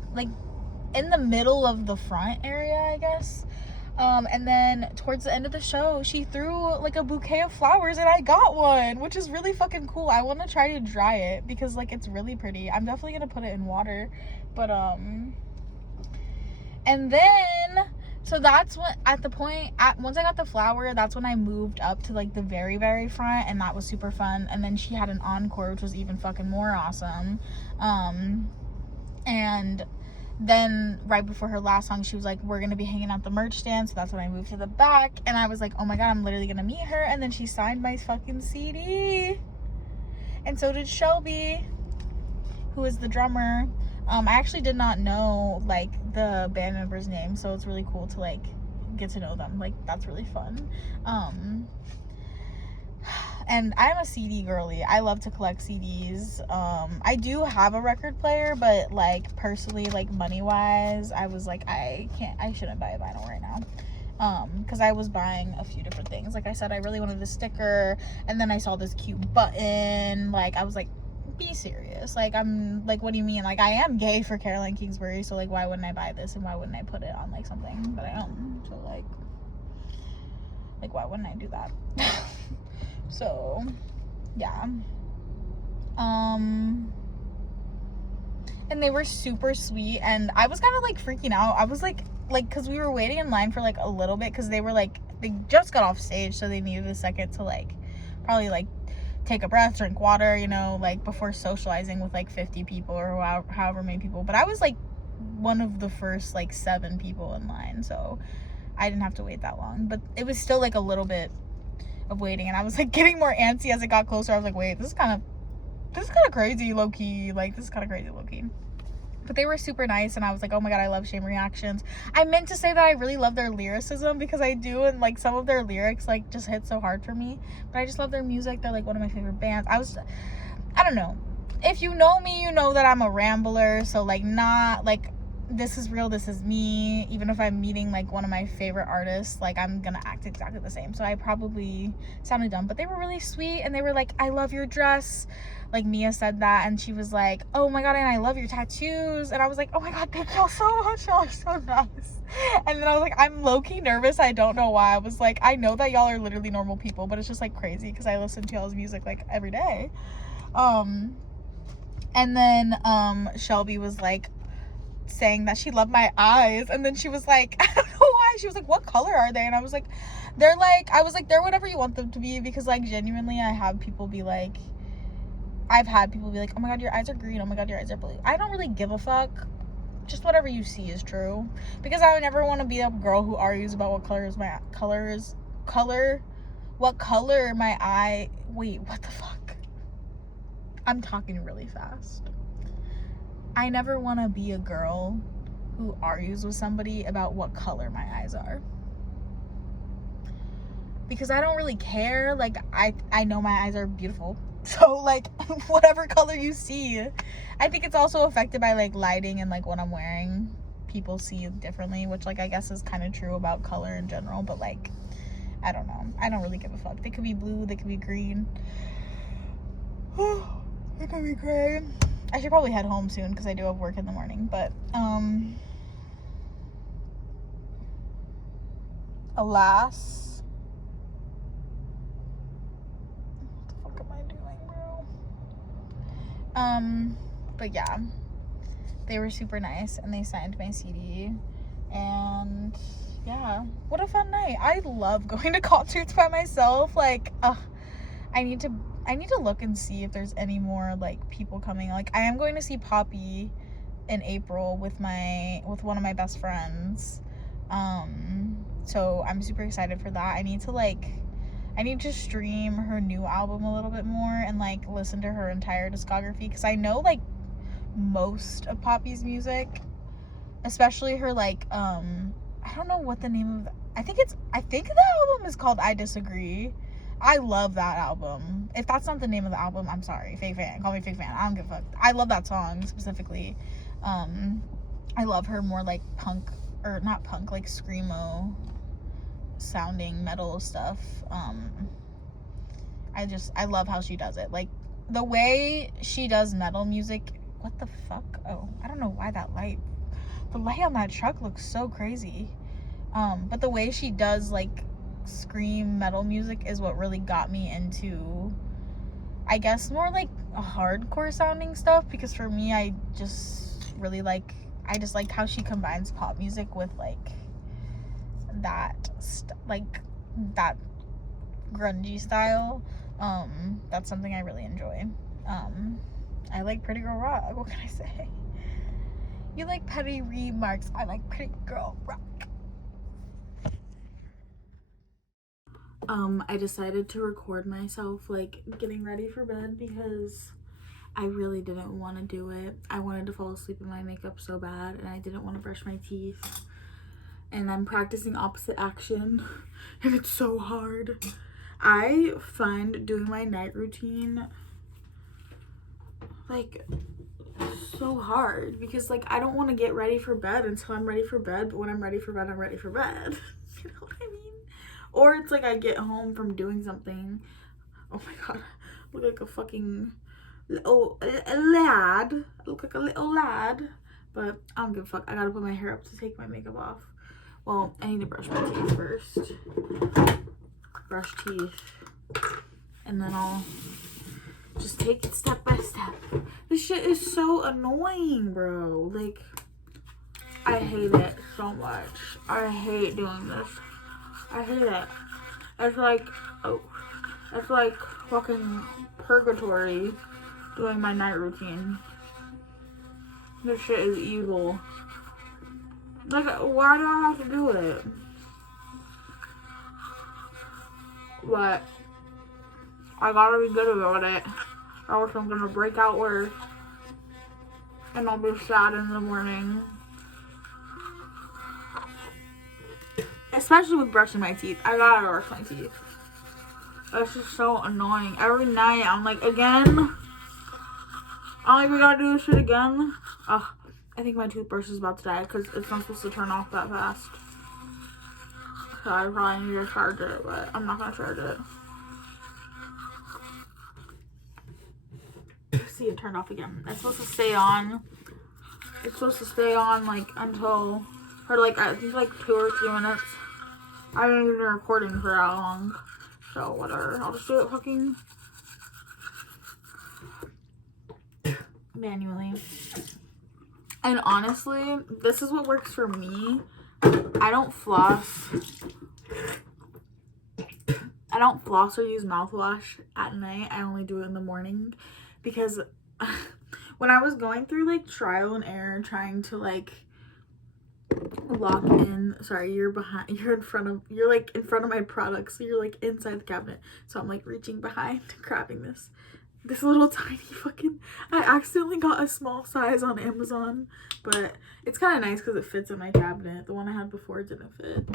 in the middle of the front area, I guess. And then towards the end of the show, she threw like a bouquet of flowers and I got one, which is really fucking cool. I want to try to dry it because like it's really pretty. I'm definitely gonna put it in water. But and then so that's when once I got the flower, that's when I moved up to like the very, very front, and that was super fun. And then she had an encore, which was even fucking more awesome. And then right before her last song, she was like, we're gonna be hanging out the merch stand. So that's when I moved to the back, and I was like, oh my god, I'm literally gonna meet her. And then she signed my fucking CD, and so did Shelby, who is the drummer. I actually did not know like the band members' names, so it's really cool to like get to know them. Like that's really fun. And I'm a CD girly. I love to collect CDs. I do have a record player, but like personally, like money wise, I was like, I shouldn't buy a vinyl right now. Because I was buying a few different things. Like I said, I really wanted a sticker, and then I saw this cute button. Like I was like, be serious. Like I'm like, what do you mean? Like I am gay for Caroline Kingsbury, so like why wouldn't I buy this and why wouldn't I put it on like something that I own? So like why wouldn't I do that? So yeah. And they were super sweet, and I was kind of like freaking out. I was like because we were waiting in line for like a little bit because they were like, they just got off stage, so they needed a second to like probably like take a breath, drink water, you know, like before socializing with like 50 people or however many people. But I was like one of the first like 7 people in line, so I didn't have to wait that long. But it was still like a little bit of waiting, and I was like getting more antsy as it got closer. I was like, wait, this is kind of crazy low-key. Like this is kind of crazy low-key. But they were super nice, and I was like, oh my god, I love Shame Reactions. I meant to say that I really love their lyricism, because I do, and like some of their lyrics like just hit so hard for me. But I just love their music. They're like one of my favorite bands. I don't know, if you know me, you know that I'm a rambler, so like not like this is real, this is me. Even if I'm meeting like one of my favorite artists, like I'm gonna act exactly the same. So I probably sounded dumb, but they were really sweet, and they were like, I love your dress. Like Mia said that, and she was like, oh my god, and I love your tattoos. And I was like, oh my god, thank y'all so much, y'all are so nice. And then I was like, I'm low-key nervous. I don't know why. I was like, I know that y'all are literally normal people, but it's just like crazy because I listen to y'all's music like every day. And then Shelby was like saying that she loved my eyes, and then she was like, I don't know why, she was like, what color are they? And I was like, they're whatever you want them to be, because like genuinely I've had people be like, oh my god, your eyes are green, oh my god, your eyes are blue. I don't really give a fuck. Just whatever you see is true, because I would never want to be a girl who argues about what color my eye. Wait, what the fuck? I'm talking really fast. I never want to be a girl who argues with somebody about what color my eyes are. because I don't really care. Like, I know my eyes are beautiful. So, like, whatever color you see. I think it's also affected by, like, lighting and, like, what I'm wearing. People see it differently, which, like, I guess is kind of true about color in general. But, like, I don't know. I don't really give a fuck. They could be blue. They could be green. They could be gray. I should probably head home soon because I do have work in the morning. But, alas... but yeah, they were super nice and they signed my CD, and yeah, what a fun night. I love going to concerts by myself. Like, I need to look and see if there's any more like people coming. Like, I am going to see Poppy in April with one of my best friends, so I'm super excited for that. I need to stream her new album a little bit more and like listen to her entire discography, because I know like most of Poppy's music, especially her like I don't know what the name of I think the album is called I Disagree. I love that album. If that's not the name of the album, I'm sorry. Fake fan. Call me fake fan. I don't give a fuck. I love that song specifically. I love her more like punk, or not punk, like screamo sounding metal stuff. I love how she does it. Like, the way she does metal music. What the fuck? Oh, I don't know why the light on that truck looks so crazy. But the way she does like scream metal music is what really got me into, I guess, more like a hardcore sounding stuff, because for me, I just like how she combines pop music with like that that grungy style. That's something I really enjoy. I like Pretty Girl Rock. What can I say? You like petty remarks. I like Pretty Girl Rock. I decided to record myself like getting ready for bed because I really didn't want to do it. I wanted to fall asleep in my makeup so bad, and I didn't want to brush my teeth. And I'm practicing opposite action, and it's so hard. I find doing my night routine like so hard, because like I don't want to get ready for bed until I'm ready for bed, but when I'm ready for bed, I'm ready for bed. You know what I mean? Or it's like I get home from doing something. Oh my god, I look like a fucking little lad. I look like a little lad, but I don't give a fuck. I gotta put my hair up to take my makeup off. Well, I need to brush my teeth first. Brush teeth, and then I'll just take it step by step. This shit is so annoying, bro. Like, I hate it so much. I hate doing this. I hate it. It's like fucking purgatory doing my night routine. This shit is evil. Like, why do I have to do it? But I gotta be good about it, or else I'm gonna break out worse, and I'll be sad in the morning. Especially with brushing my teeth. I gotta brush my teeth. It's just so annoying. Every night I'm like, again? I don't even gotta do this shit again. Ugh, I think my toothbrush is about to die because it's not supposed to turn off that fast. So I probably need to charge it, but I'm not gonna charge it. See it turn off again. It's supposed to stay on. It's supposed to stay on like until, or like I think like 2 or 3 minutes. I haven't even been recording for that long, so whatever. I'll just do it fucking manually. And honestly, this is what works for me. I don't floss or use mouthwash at night. I only do it in the morning, because when I was going through like trial and error trying to like lock in, sorry, you're in front of my products, so you're like inside the cabinet, so I'm like reaching behind grabbing this little tiny fucking, I accidentally got a small size on Amazon, but it's kind of nice because it fits in my cabinet. The one I had before didn't fit,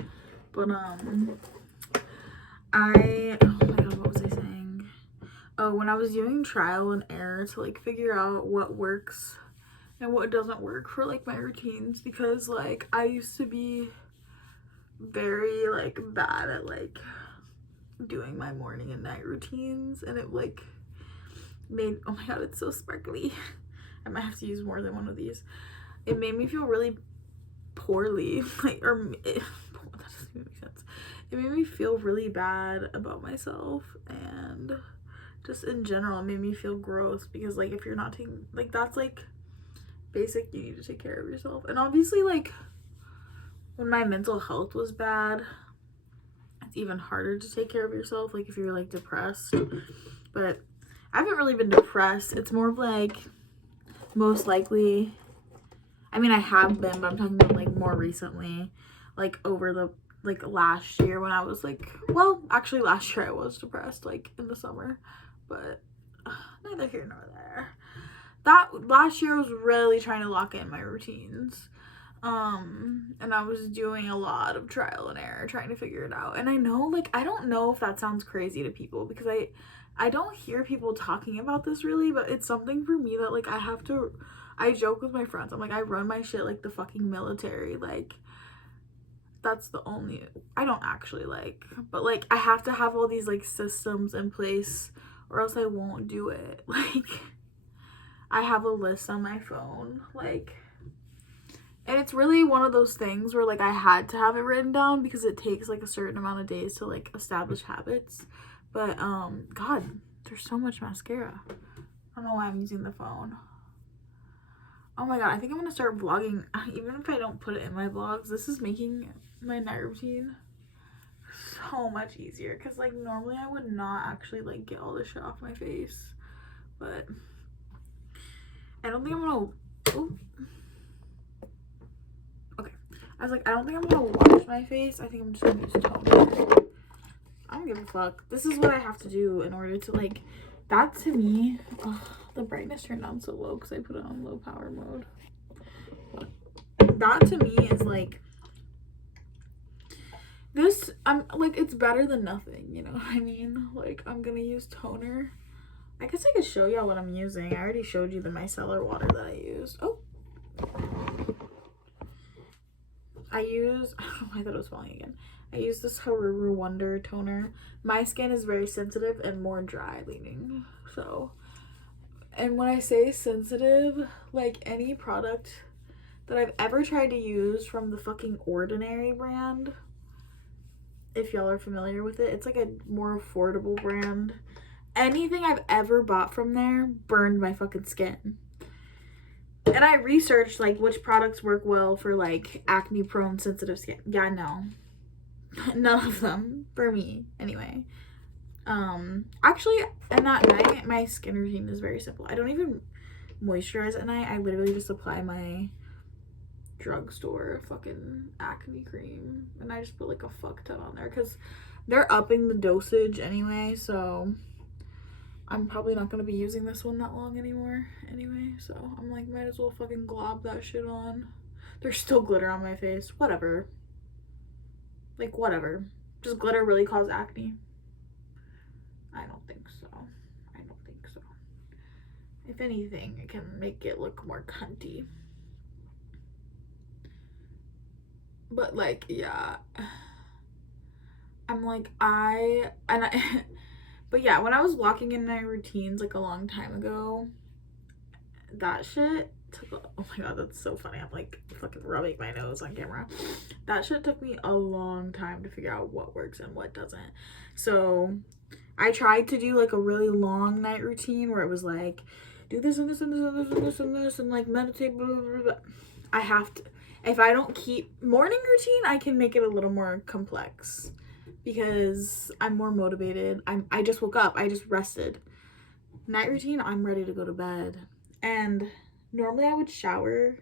but oh my god, what was I saying? Oh, when I was doing trial and error to like figure out what works and what doesn't work for like my routines, because like I used to be very like bad at like doing my morning and night routines, and it like made, oh my god, it's so sparkly. I might have to use more than one of these. It made me feel really poorly, like, that doesn't even make sense. It made me feel really bad about myself, and just in general it made me feel gross, because like if you're not taking, like, that's like basic, you need to take care of yourself. And obviously like when my mental health was bad, it's even harder to take care of yourself, like if you're like depressed. But I haven't really been depressed. It's more of like, most likely, I mean I have been, but I'm talking about like more recently, like over the like last year when I was like, well, actually last year I was depressed, like in the summer, but neither here nor there. That last year I was really trying to lock in my routines. And I was doing a lot of trial and error trying to figure it out. And I know, like, I don't know if that sounds crazy to people, because I don't hear people talking about this really, but it's something for me that like I joke with my friends. I'm like, I run my shit like the fucking military. Like, that's the only, I don't actually like, but like I have to have all these like systems in place or else I won't do it. Like, I have a list on my phone, like, and it's really one of those things where like I had to have it written down because it takes like a certain amount of days to like establish habits. But god, there's so much mascara. I don't know why I'm using the phone. Oh my god, I think I'm gonna start vlogging. Even if I don't put it in my vlogs, this is making my night routine so much easier, because like normally I would not actually like get all this shit off my face. But I don't think I'm gonna, ooh. Okay, I was like, I don't think I'm gonna wash my face. I think I'm just gonna use toner. I don't give a fuck. This is what I have to do in order to like, that to me, the brightness turned down so low because I put it on low power mode. That to me is like, this, I'm like, it's better than nothing, you know what I mean? Like, I'm gonna use toner. I guess I could show y'all what I'm using. I already showed you the micellar water that I used. Oh. I thought it was falling again. I use this Haruru Wonder toner. My skin is very sensitive and more dry leaning. So, and when I say sensitive, like any product that I've ever tried to use from the fucking Ordinary brand, if y'all are familiar with it, it's like a more affordable brand. Anything I've ever bought from there burned my fucking skin. And I researched like which products work well for like acne prone sensitive skin. Yeah, no. None of them for me anyway. Actually, and that night my skin routine is very simple. I don't even moisturize at night. I literally just apply my drugstore fucking acne cream, and I just put like a fuck ton on there because they're upping the dosage anyway, so I'm probably not gonna be using this one that long anymore anyway, so I'm like, might as well fucking glob that shit on. There's still glitter on my face. Whatever. Like, whatever. Does glitter really cause acne? I don't think so. I don't think so. If anything, it can make it look more cunty. But like, yeah. I'm like, but yeah, when I was walking in my routines like a long time ago, that shit took, oh my god, that's so funny. I'm like fucking rubbing my nose on camera. That shit took me a long time to figure out what works and what doesn't. So I tried to do like a really long night routine where it was like, do this and this and this and this and this and this and like meditate, blah, blah, blah, blah. I have to, if I don't keep morning routine, I can make it a little more complex because I'm more motivated. I just woke up, I just rested. Night routine, I'm ready to go to bed. And normally I would shower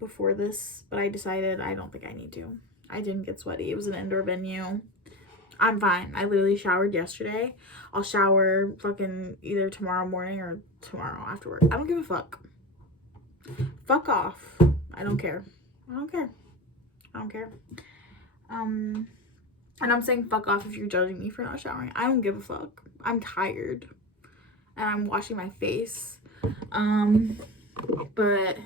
before this, but I decided I don't think I need to. I didn't get sweaty. It was an indoor venue. I'm fine. I literally showered yesterday. I'll shower fucking either tomorrow morning or tomorrow after work. I don't give a fuck. Fuck off. I don't care. I don't care. I don't care. And I'm saying fuck off if you're judging me for not showering. I don't give a fuck. I'm tired. And I'm washing my face. But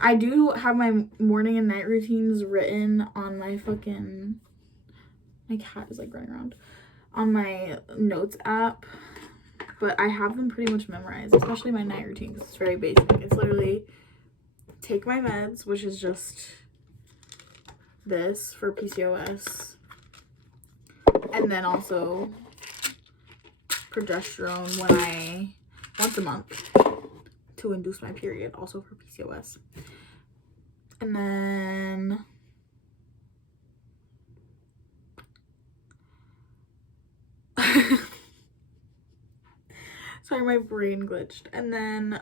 I do have my morning and night routines written on my fucking... My cat is like running around. On my notes app. But I have them pretty much memorized. Especially my night routine because it's very basic. It's literally take my meds, which is just this for PCOS. And then also progesterone once a month to induce my period, also for PCOS. And then sorry, my brain glitched. And then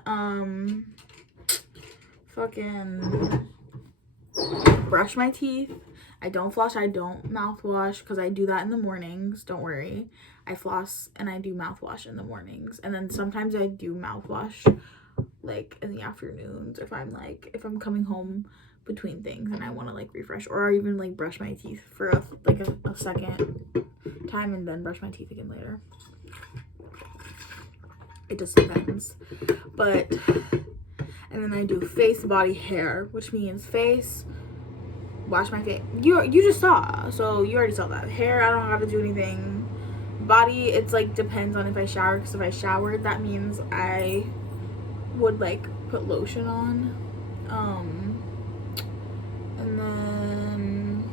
fucking brush my teeth. I don't floss, I don't mouthwash because I do that in the mornings. Don't worry. I floss and I do mouthwash in the mornings. And then sometimes I do mouthwash like in the afternoons if I'm coming home between things and I want to like refresh, or even like brush my teeth for a second time and then brush my teeth again later. It just depends. But and then I do face, body, hair, which means face, wash my face. You just saw, so you already saw that. Hair, I don't have to do anything. Body, it's like depends on if I shower, because if I showered, that means I would like put lotion on. And then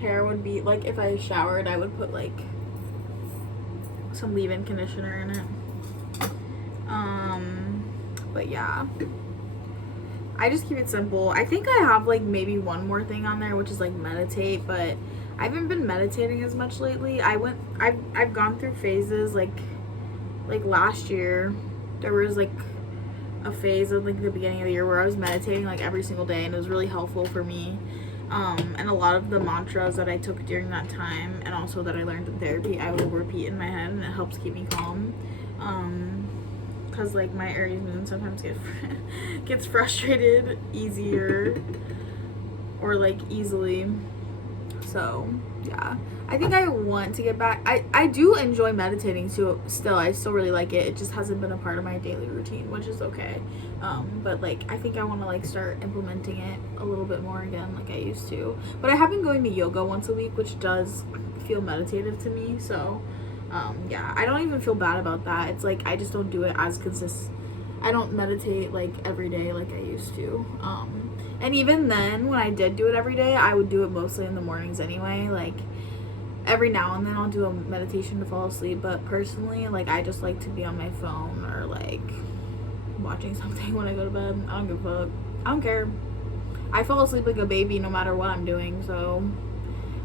hair would be like, if I showered, I would put like some leave-in conditioner in it. But yeah, I just keep it simple. I think I have like maybe one more thing on there, which is like meditate, but I haven't been meditating as much lately. I've gone through phases like last year there was like a phase of like the beginning of the year where I was meditating like every single day, and it was really helpful for me. And a lot of the mantras that I took during that time, and also that I learned in therapy, I will repeat in my head, and it helps keep me calm. Because like my Aries moon sometimes gets frustrated easier or like easily. So yeah, I think I want to get back. I do enjoy meditating too. I still really like it. It just hasn't been a part of my daily routine, which is okay. But like I think I want to like start implementing it a little bit more again, like I used to. But I have been going to yoga once a week, which does feel meditative to me. So yeah, I don't even feel bad about that. It's like I just don't do it as consistent. I don't meditate like every day like I used to. And even then, when I did do it every day, I would do it mostly in the mornings anyway. Like every now and then I'll do a meditation to fall asleep, but personally, like I just like to be on my phone or like watching something when I go to bed. I don't give a fuck. I don't care. I fall asleep like a baby no matter what I'm doing, so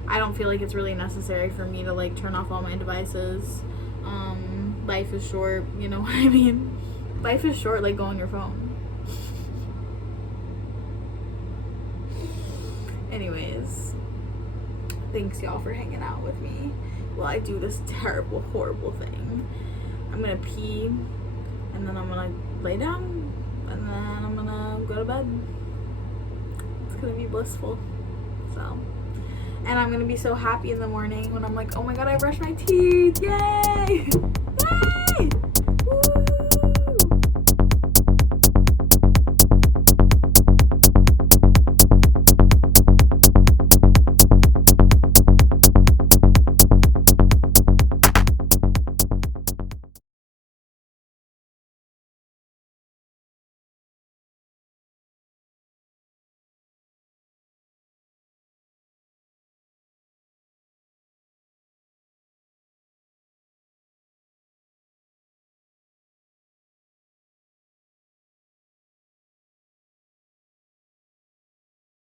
I don't feel like it's really necessary for me to like turn off all my devices. Life is short, you know what I mean? Life is short, like go on your phone. Anyways, thanks y'all for hanging out with me while I do this terrible, horrible thing. I'm gonna pee, and then I'm gonna lay down, and then I'm gonna go to bed. It's gonna be blissful. So, and I'm gonna be so happy in the morning when I'm like, oh my god, I brushed my teeth, yay! Yay!